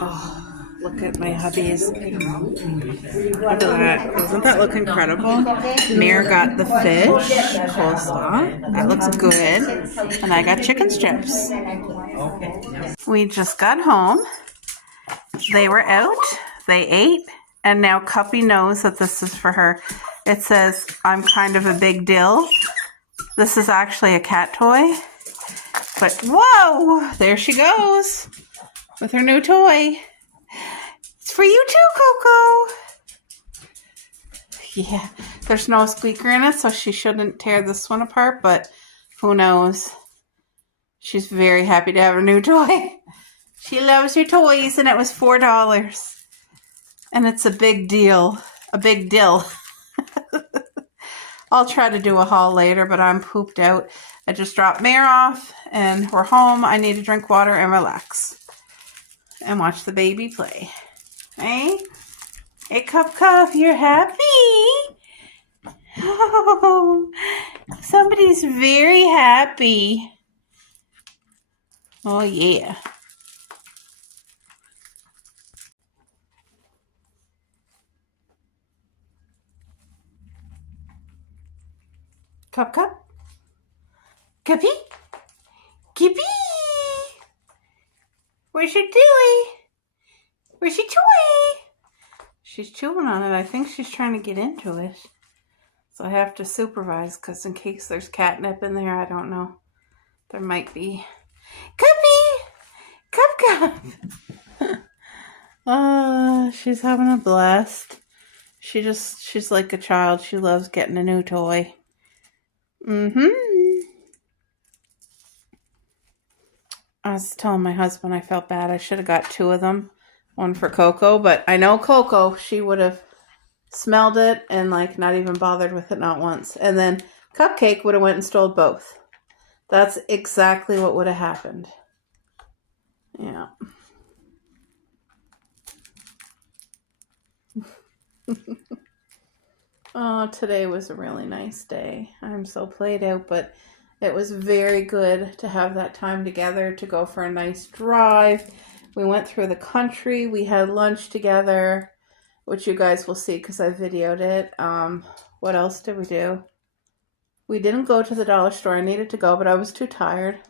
Oh, look at my hubbies. Look at that. Doesn't that look incredible? Mare got the fish coleslaw. That looks good. And I got chicken strips. We just got home. They were out. They ate. And now Cuppy knows that this is for her. It says, I'm kind of a big deal. This is actually a cat toy. But whoa, there she goes with her new toy. It's for you too, Coco. Yeah, there's no squeaker in it, so she shouldn't tear this one apart, but who knows? She's very happy to have a new toy. She loves her toys, and it was $4. And it's a big deal. A big deal. I'll try to do a haul later, but I'm pooped out. I just dropped Mare off, and we're home. I need to drink water and relax. And watch the baby play. Hey? Hey, Cup, you're happy? Oh, somebody's very happy. Oh, yeah. Cup. Cuppy? Cuppy? Where's your toy? Where's your toy? She's chewing on it. I think she's trying to get into it. So I have to supervise because in case there's catnip in there, I don't know. There might be. Cup. Oh, she's having a blast. She's like a child. She loves getting a new toy. I was telling my husband I felt bad. I should have got 2 of them. One for Coco, but I know Coco, she would have smelled it and like not even bothered with it not once. And then Cupcake would have went and stole both. That's exactly what would have happened. Yeah. Oh, today was a really nice day. I'm so played out, but it was very good to have that time together to go for a nice drive. We went through the country. We had lunch together, which you guys will see because I videoed it. What else did we do? We didn't go to the dollar store. I needed to go, but I was too tired.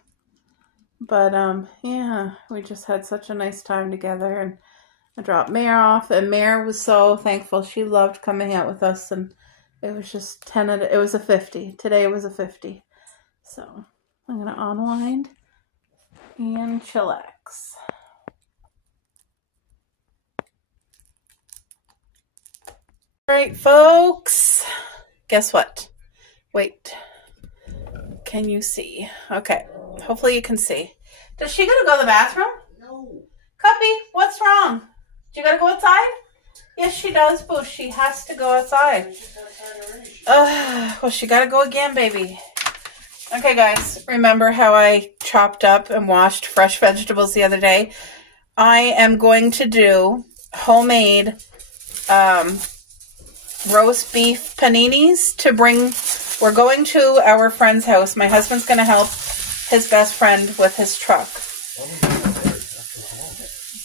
But, yeah, we just had such a nice time together. And I dropped Mare off, and Mare was so thankful. She loved coming out with us, and it was just it was a 50. Today was a 50. So I'm going to unwind and chillax. All right, folks. Guess what? Wait. Can you see? Okay. Hopefully you can see. Does she gotta go to the bathroom? No. Cuppy, what's wrong? You gotta go outside? Yes, she does, Boo. She has to go outside. Well, she gotta go again, baby. Okay, guys. Remember how I chopped up and washed fresh vegetables the other day? I am going to do homemade roast beef paninis to bring. We're going to our friend's house. My husband's going to help his best friend with his truck.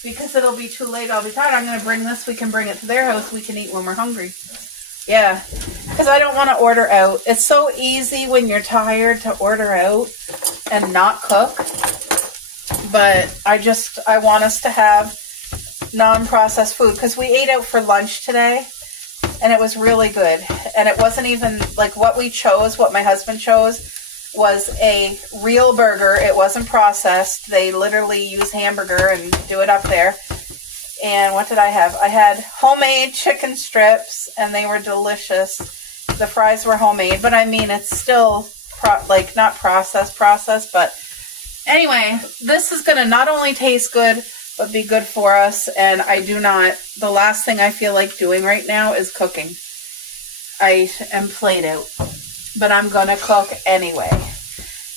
Because it'll be too late, I'll be tired. I'm going to bring this. We can bring it to their house. We can eat when we're hungry. Yeah. Because I don't want to order out. It's so easy when you're tired to order out and not cook. But I want us to have non-processed food. Because we ate out for lunch today. And it was really good. And it wasn't even, like, what we chose, what my husband chose, was a real burger. It wasn't processed. They literally use hamburger and do it up there. And what did I have? I had homemade chicken strips, and they were delicious. The fries were homemade, but I mean, it's still, not processed, but anyway, this is going to not only taste good, but be good for us. And the last thing I feel like doing right now is cooking. I am played out, but I'm going to cook anyway.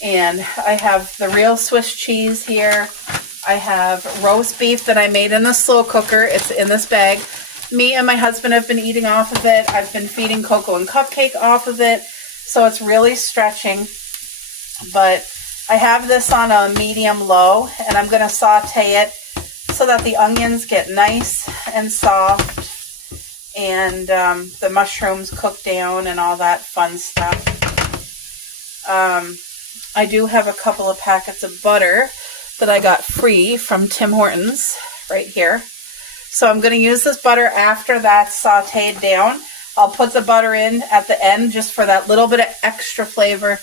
And I have the real Swiss cheese here. I have roast beef that I made in the slow cooker. It's in this bag. Me and my husband have been eating off of it. I've been feeding Coco and Cupcake off of it. So it's really stretching. But I have this on a medium low, and I'm going to saute it so that the onions get nice and soft, and the mushrooms cook down and all that fun stuff. I do have a couple of packets of butter that I got free from Tim Hortons right here. So I'm going to use this butter after that's sauteed down. I'll put the butter in at the end just for that little bit of extra flavor.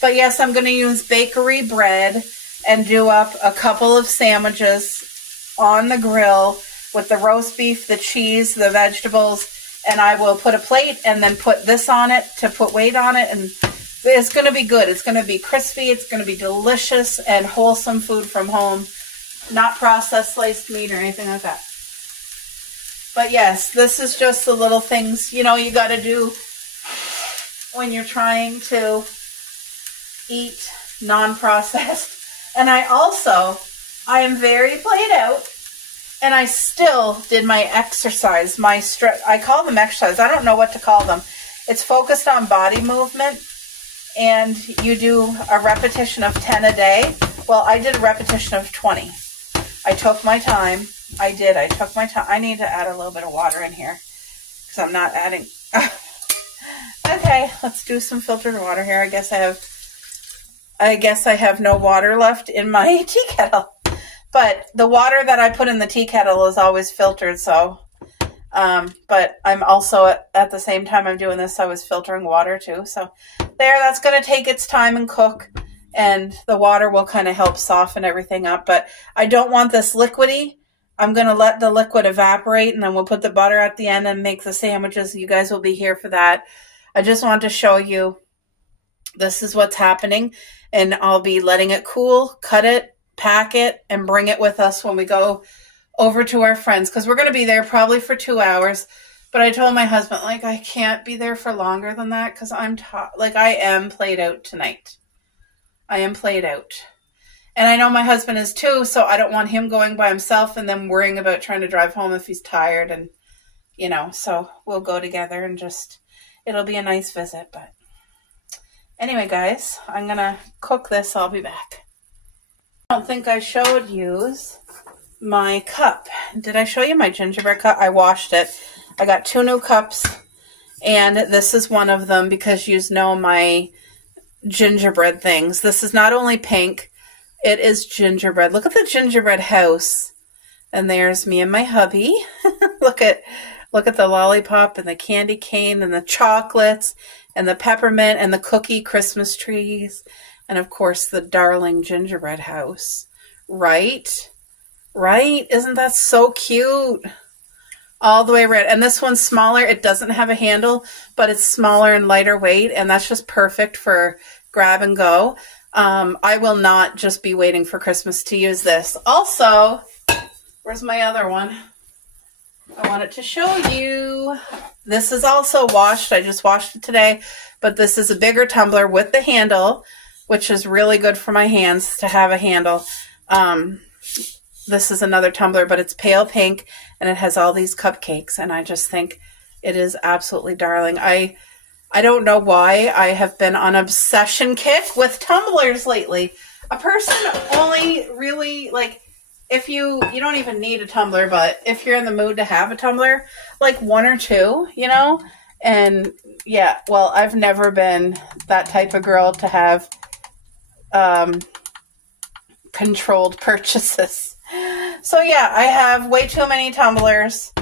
But yes, I'm going to use bakery bread and do up a couple of sandwiches on the grill with the roast beef, the cheese, the vegetables, and I will put a plate and then put this on it to put weight on it, and it's going to be good. It's going to be crispy. It's going to be delicious and wholesome food from home, not processed sliced meat or anything like that. But yes, this is just the little things, you know, you got to do when you're trying to eat non-processed. And I am very played out, and I still did my exercise, I call them exercise. I don't know what to call them. It's focused on body movement, and you do a repetition of 10 a day. Well, I did a repetition of 20. I took my time. I took my time. I need to add a little bit of water in here because I'm not adding. Okay, let's do some filtered water here. I guess I have no water left in my tea kettle. But the water that I put in the tea kettle is always filtered, so but I'm also at the same time I'm doing this, I was filtering water too. So that's going to take its time and cook, and the water will kind of help soften everything up. But I don't want this liquidy. I'm going to let the liquid evaporate, and then we'll put the butter at the end and make the sandwiches. You guys will be here for that. I just want to show you this is what's happening, and I'll be letting it cool, cut it, pack it, and bring it with us when we go over to our friends, because we're going to be there probably for 2 hours. But I told my husband, like, I can't be there for longer than that because I am played out tonight. I am played out. And I know my husband is too, so I don't want him going by himself and then worrying about trying to drive home if he's tired. And, you know, so we'll go together and it'll be a nice visit. But anyway, guys, I'm going to cook this. I'll be back. I don't think I showed you my cup. Did I show you my gingerbread cup? I washed it. I got 2 new cups, and this is one of them because you know my gingerbread things. This is not only pink, it is gingerbread. Look at the gingerbread house. And there's me and my hubby. Look at the lollipop and the candy cane and the chocolates and the peppermint and the cookie Christmas trees. And of course the darling gingerbread house. Right? Right? Isn't that so cute? All the way around. And this one's smaller. It doesn't have a handle, but it's smaller and lighter weight. And that's just perfect for grab and go. I will not just be waiting for Christmas to use this. Also, where's my other one? I wanted to show you. This is also washed. I just washed it today, but this is a bigger tumbler with the handle, which is really good for my hands to have a handle. This is another tumbler, but it's pale pink, and it has all these cupcakes, and I just think it is absolutely darling. I don't know why I have been on an obsession kick with tumblers lately. A person only really, like, if you don't even need a tumbler, but if you're in the mood to have a tumbler, like 1 or 2, you know? And yeah, well, I've never been that type of girl to have controlled purchases. So yeah, I have way too many tumblers,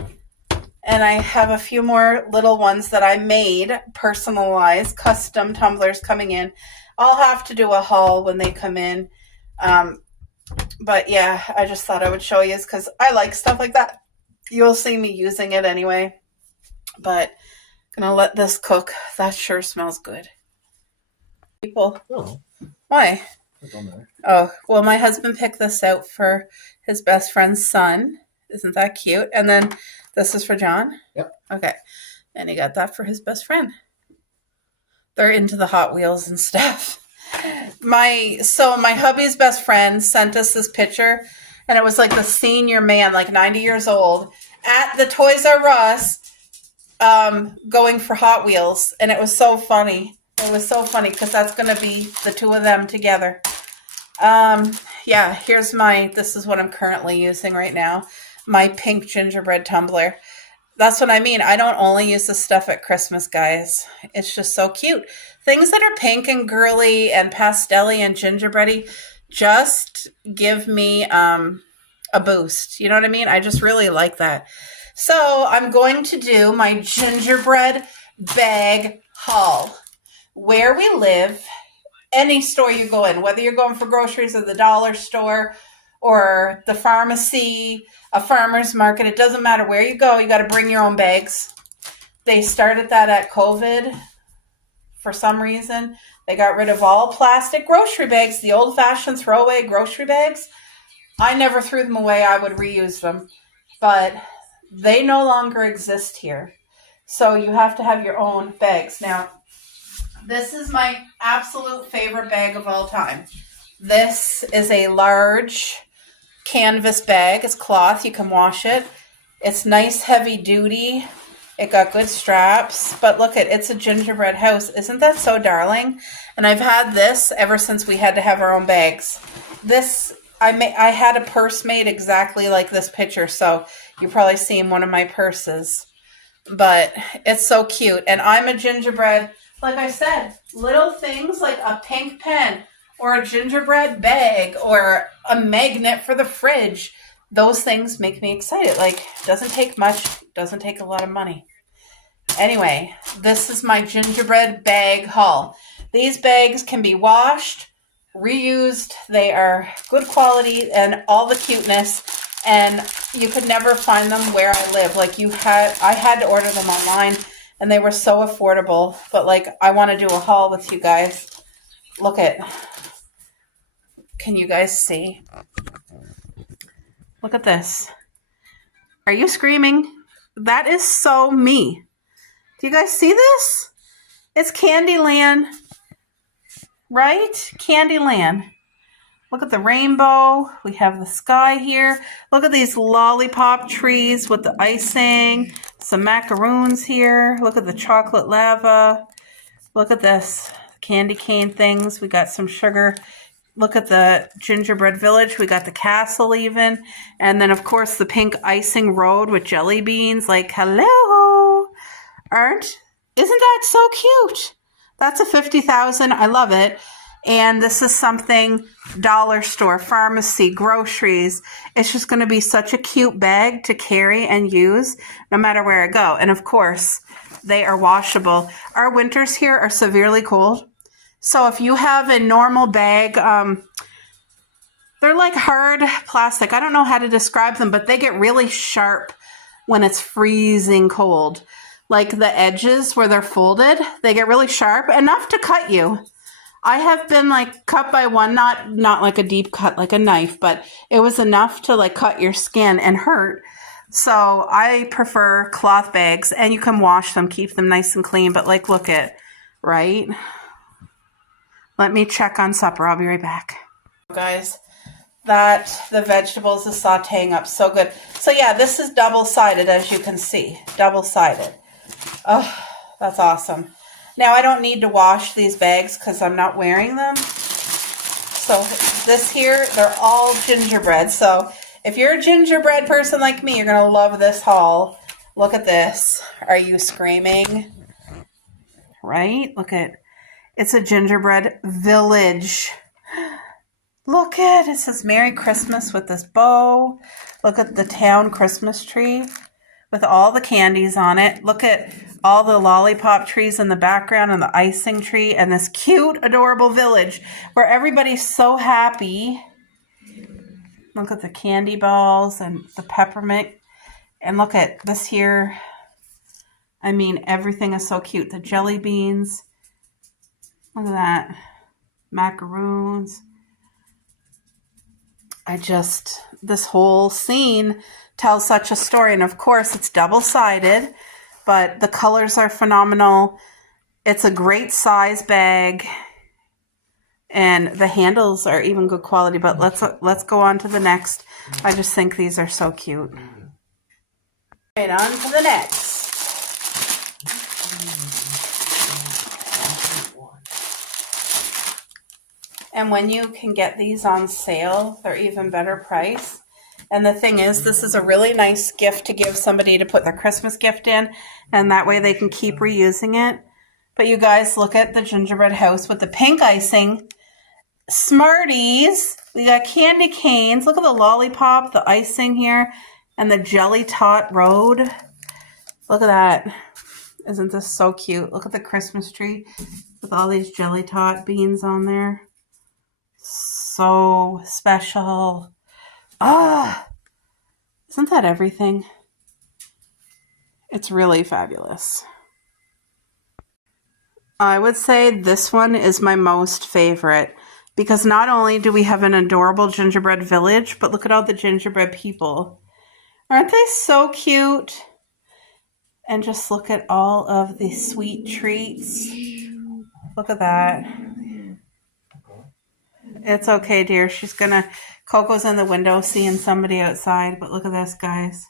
and I have a few more little ones that I made, personalized, custom tumblers coming in. I'll have to do a haul when they come in. But yeah, I just thought I would show you because I like stuff like that. You'll see me using it anyway. But I'm gonna let this cook. That sure smells good. People. Oh, Why? it don't matter. Oh, well, my husband picked this out for his best friend's son. Isn't that cute? And then this is for John? Yep. Okay. And he got that for his best friend. They're into the Hot Wheels and stuff. My hubby's best friend sent us this picture, and it was like the senior man, like 90 years old, at the Toys R Us going for Hot Wheels. And it was so funny. It was so funny because that's going to be the 2 of them together. Yeah, this is what I'm currently using right now. My pink gingerbread tumbler. That's what I mean. I don't only use this stuff at Christmas, guys. It's just so cute. Things that are pink and girly and pastel-y and gingerbready just give me a boost. You know what I mean? I just really like that. So I'm going to do my gingerbread bag haul. Where we live, any store you go in, whether you're going for groceries at the dollar store or the pharmacy, a farmer's market, it doesn't matter where you go, you got to bring your own bags. They started that at COVID for some reason. They got rid of all plastic grocery bags, the old-fashioned throwaway grocery bags. I never threw them away. I would reuse them. But they no longer exist here. So you have to have your own bags. Now, this is my absolute favorite bag of all time. This is a large canvas bag. It's cloth. You can wash it. It's nice, heavy duty. It got good straps. But look it's a gingerbread house. Isn't that so darling? And I've had this ever since we had to have our own bags. I had a purse made exactly like this picture, so you're probably seeing one of my purses. But it's so cute. And I'm a gingerbread, like I said, little things like a pink pen or a gingerbread bag or a magnet for the fridge. Those things make me excited. Like, doesn't take much, doesn't take a lot of money. Anyway, this is my gingerbread bag haul. These bags can be washed, reused. They are good quality and all the cuteness. And you could never find them where I live. Like I had to order them online and they were so affordable. But like, I want to do a haul with you guys. Can you guys see? Look at this. Are you screaming? That is so me. Do you guys see this? It's Candyland, right? Candyland. Look at the rainbow. We have the sky here. Look at these lollipop trees with the icing. Some macaroons here. Look at the chocolate lava. Look at this. Candy cane things. We got some sugar. Look at the gingerbread village. We got the castle even. And then, of course, the pink icing road with jelly beans. Like, hello. Isn't that so cute? That's a 50,000. I love it. And this is something dollar store, pharmacy, groceries. It's just going to be such a cute bag to carry and use no matter where I go. And of course, they are washable. Our winters here are severely cold. So if you have a normal bag, they're like hard plastic. I don't know how to describe them, but they get really sharp when it's freezing cold. Like the edges where they're folded, they get really sharp, enough to cut you. I have been like cut by one, not like a deep cut like a knife, but it was enough to like cut your skin and hurt. So I prefer cloth bags, and you can wash them, keep them nice and clean. But like, look at, right? Let me check on supper. I'll be right back. Guys, the vegetables is sauteing up so good. So yeah, this is double-sided, as you can see. Double-sided. Oh, that's awesome. Now, I don't need to wash these bags because I'm not wearing them. So this here, they're all gingerbread. So if you're a gingerbread person like me, you're going to love this haul. Look at this. Are you screaming? Right? It's a gingerbread village. Look at it. It says Merry Christmas with this bow. Look at the town Christmas tree with all the candies on it. Look at all the lollipop trees in the background and the icing tree and this cute, adorable village where everybody's so happy. Look at the candy balls and the peppermint. And look at this here. I mean, everything is so cute. The jelly beans. Look at that. Macaroons. This whole scene tells such a story. And of course, it's double-sided, but the colors are phenomenal. It's a great size bag, and the handles are even good quality. But let's go on to the next. I just think these are so cute. Right, on to the next. And when you can get these on sale, they're even better price. And the thing is, this is a really nice gift to give somebody to put their Christmas gift in, and that way they can keep reusing it. But you guys, look at the gingerbread house with the pink icing. Smarties. We got candy canes. Look at the lollipop, the icing here, and the jelly tot road. Look at that. Isn't this so cute? Look at the Christmas tree with all these jelly tot beans on there. So special. Ah, isn't that everything? It's really fabulous. I would say this one is my most favorite because not only do we have an adorable gingerbread village, but look at all the gingerbread people. Aren't they so cute? And just look at all of the sweet treats. Look at that. It's okay, dear. Coco's in the window seeing somebody outside, but look at this, guys.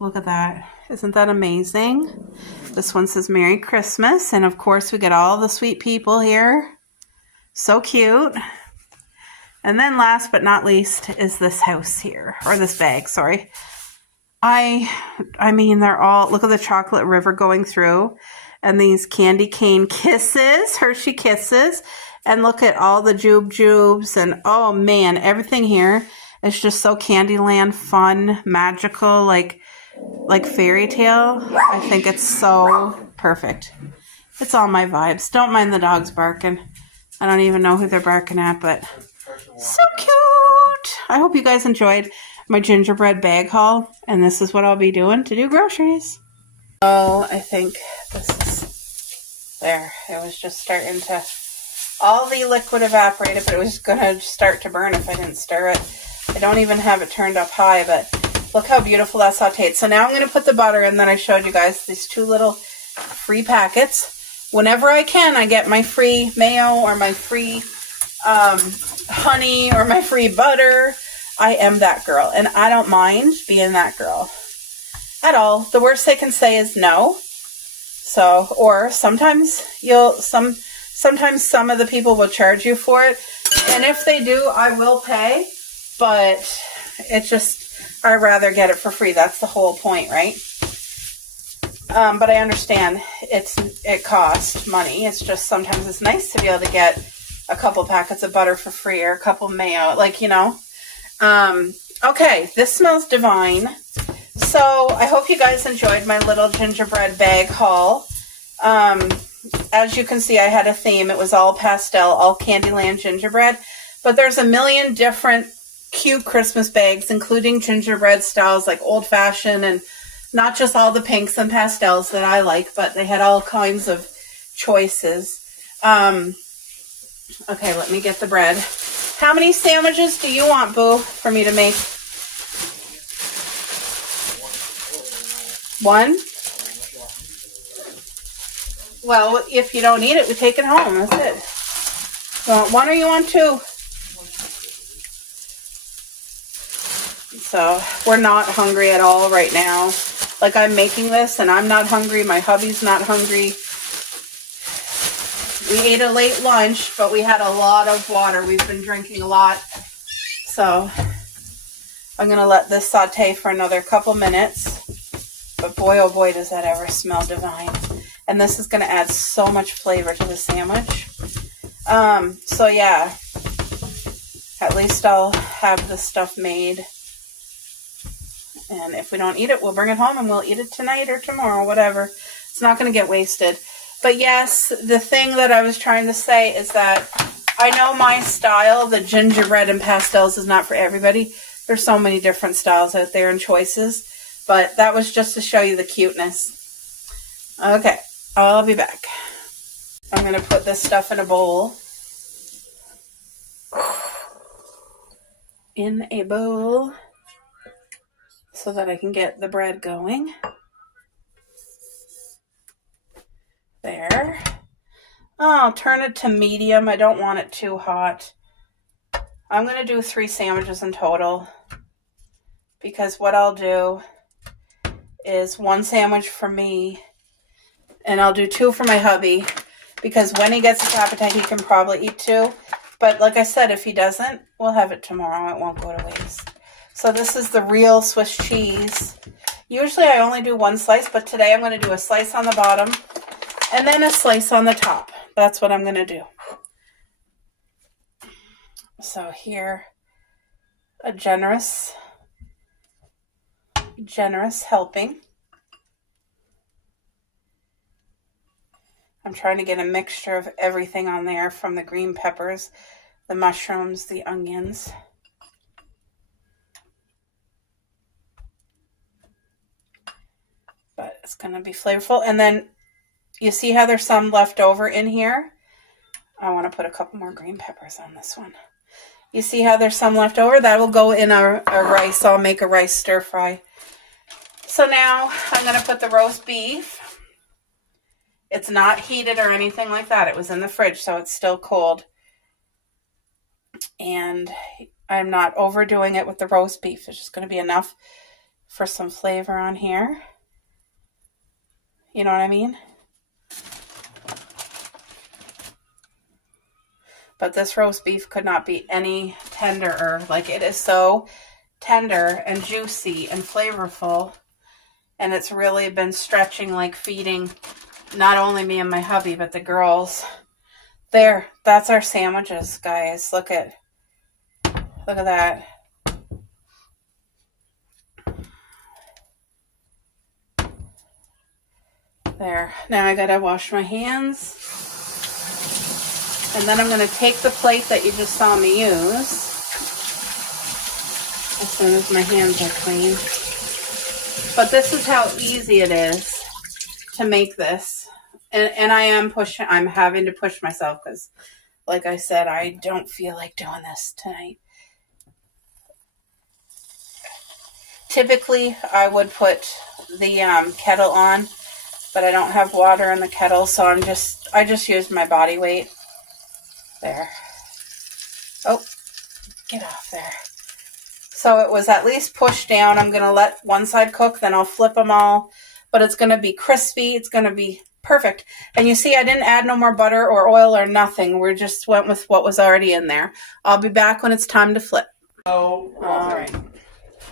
Look at that. Isn't that amazing? This one says Merry Christmas, and of course we get all the sweet people here. So cute. And then last but not least is this house here, or this bag, sorry. I mean, they're all, look at the chocolate river going through, and these candy cane kisses, Hershey Kisses, and look at all the Jube Jubes, and oh man, everything here is just so Candyland fun, magical, like fairy tale. I think it's so perfect. It's all my vibes. Don't mind the dogs barking. I don't even know who they're barking at, but so cute. I hope you guys enjoyed my gingerbread bag haul, and this is what I'll be doing to do groceries. Oh, I think this is there. It was just starting to, all the liquid evaporated, but it was going to start to burn if I didn't stir it. I don't even have it turned up high, but look how beautiful that sauteed. So now I'm going to put the butter in that I showed you guys, these 2 little free packets. Whenever I can, I get my free mayo or my free honey or my free butter. I am that girl, and I don't mind being that girl at all. The worst they can say is no. So, or sometimes sometimes some of the people will charge you for it, and if they do, I will pay, but it's just, I'd rather get it for free. That's the whole point, right? But I understand it costs money. It's just sometimes it's nice to be able to get a couple packets of butter for free or a couple mayo, like, you know. Okay, this smells divine. So I hope you guys enjoyed my little gingerbread bag haul. As you can see, I had a theme. It was all pastel, all Candyland gingerbread. But there's a million different cute Christmas bags, including gingerbread styles like old fashioned, and not just all the pinks and pastels that I like, but they had all kinds of choices. Okay, let me get the bread. How many sandwiches do you want, Boo, for me to make? 1? Well, if you don't eat it, we take it home. That's it. You want 1 or you want 2? So, we're not hungry at all right now. Like, I'm making this, and I'm not hungry. My hubby's not hungry. We ate a late lunch, but we had a lot of water. We've been drinking a lot. So I'm going to let this saute for another couple minutes. But boy, oh boy, does that ever smell divine. And this is going to add so much flavor to the sandwich. So yeah, at least I'll have the stuff made. And if we don't eat it, we'll bring it home and we'll eat it tonight or tomorrow, whatever. It's not going to get wasted. But yes, the thing that I was trying to say is that I know my style, the gingerbread and pastels, is not for everybody. There's so many different styles out there and choices. But that was just to show you the cuteness. Okay, I'll be back. I'm going to put this stuff in a bowl. In a bowl. So that I can get the bread going. There. I'll turn it to medium. I don't want it too hot. I'm going to do 3 sandwiches in total. Because what I'll do is 1 sandwich for me. And I'll do 2 for my hubby. Because when he gets his appetite, he can probably eat 2. But like I said, if he doesn't, we'll have it tomorrow. It won't go to waste. So this is the real Swiss cheese. Usually I only do one slice, but today I'm going to do a slice on the bottom and then a slice on the top. That's what I'm going to do. So here, a generous helping. I'm trying to get a mixture of everything on there, from the green peppers, the mushrooms, the onions. But it's going to be flavorful. And then you see how there's some left over in here? I want to put a couple more green peppers on this one. You see how there's some left over? That will go in a rice. I'll make a rice stir fry. So now I'm going to put the roast beef. It's not heated or anything like that. It was in the fridge, so it's still cold. And I'm not overdoing it with the roast beef. It's just going to be enough for some flavor on here. You know what I mean? But this roast beef could not be any tenderer. Like, it is so tender and juicy and flavorful. And it's really been stretching, like feeding not only me and my hubby, but the girls. There, that's our sandwiches, guys. Look at that. There. Now I gotta wash my hands. And then I'm gonna take the plate that you just saw me use as soon as my hands are clean. But this is how easy it is to make this. And I'm having to push myself because, like I said, I don't feel like doing this tonight. Typically, I would put the kettle on, but I don't have water in the kettle, so I just used my body weight. There. Oh, get off there. So it was at least pushed down. I'm going to let one side cook, then I'll flip them all. But it's going to be crispy. It's going to be perfect. And you see, I didn't add no more butter or oil or nothing. We just went with what was already in there. I'll be back when it's time to flip. Oh, all right.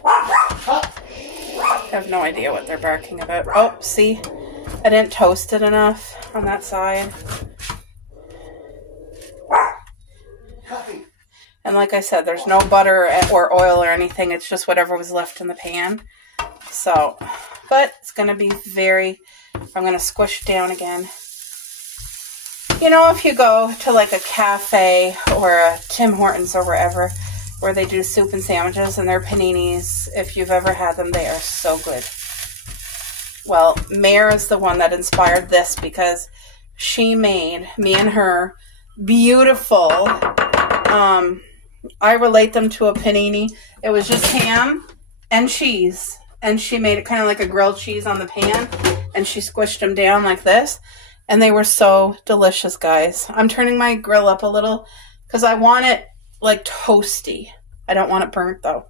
I have no idea what they're barking about. Oh, see? I didn't toast it enough on that side. And like I said, there's no butter or oil or anything. It's just whatever was left in the pan. So, but it's going to be I'm going to squish it down again. You know, if you go to like a cafe or a Tim Hortons or wherever, where they do soup and sandwiches and their paninis, if you've ever had them, they are so good. Well, Mare is the one that inspired this because she made, me and her, beautiful, I relate them to a panini. It was just ham and cheese. And she made it kind of like a grilled cheese on the pan. And she squished them down like this. And they were so delicious, guys. I'm turning my grill up a little because I want it like toasty. I don't want it burnt though.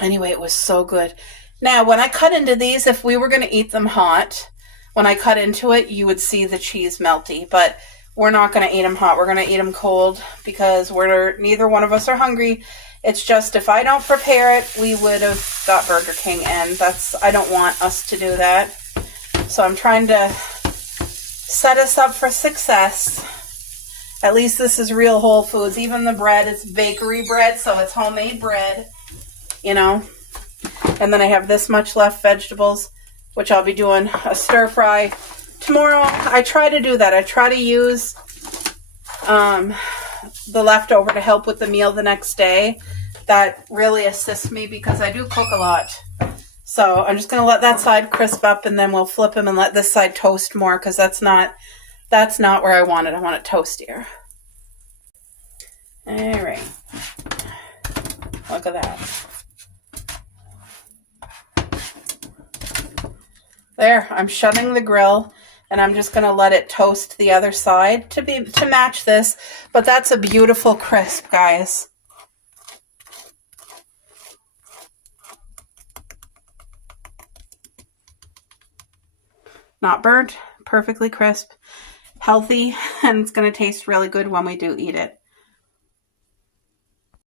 Anyway, it was so good. Now, when I cut into these, if we were going to eat them hot, when I cut into it, you would see the cheese melty. But we're not going to eat them hot. We're going to eat them cold because neither one of us are hungry. It's just if I don't prepare it, we would have got Burger King, and I don't want us to do that. So I'm trying to set us up for success. At least this is real Whole Foods. Even the bread, it's bakery bread, so it's homemade bread, you know. And then I have this much left vegetables, which I'll be doing a stir fry tomorrow. I try to do that. I try to use the leftover to help with the meal the next day. That really assists me because I do cook a lot. So I'm just going to let that side crisp up, and then we'll flip them and let this side toast more because that's not where I want it. I want it toastier. All right. Look at that. There, I'm shutting the grill, and I'm just going to let it toast the other side to match this. But that's a beautiful crisp, guys. Not burnt, perfectly crisp. healthy and it's going to taste really good when we do eat it.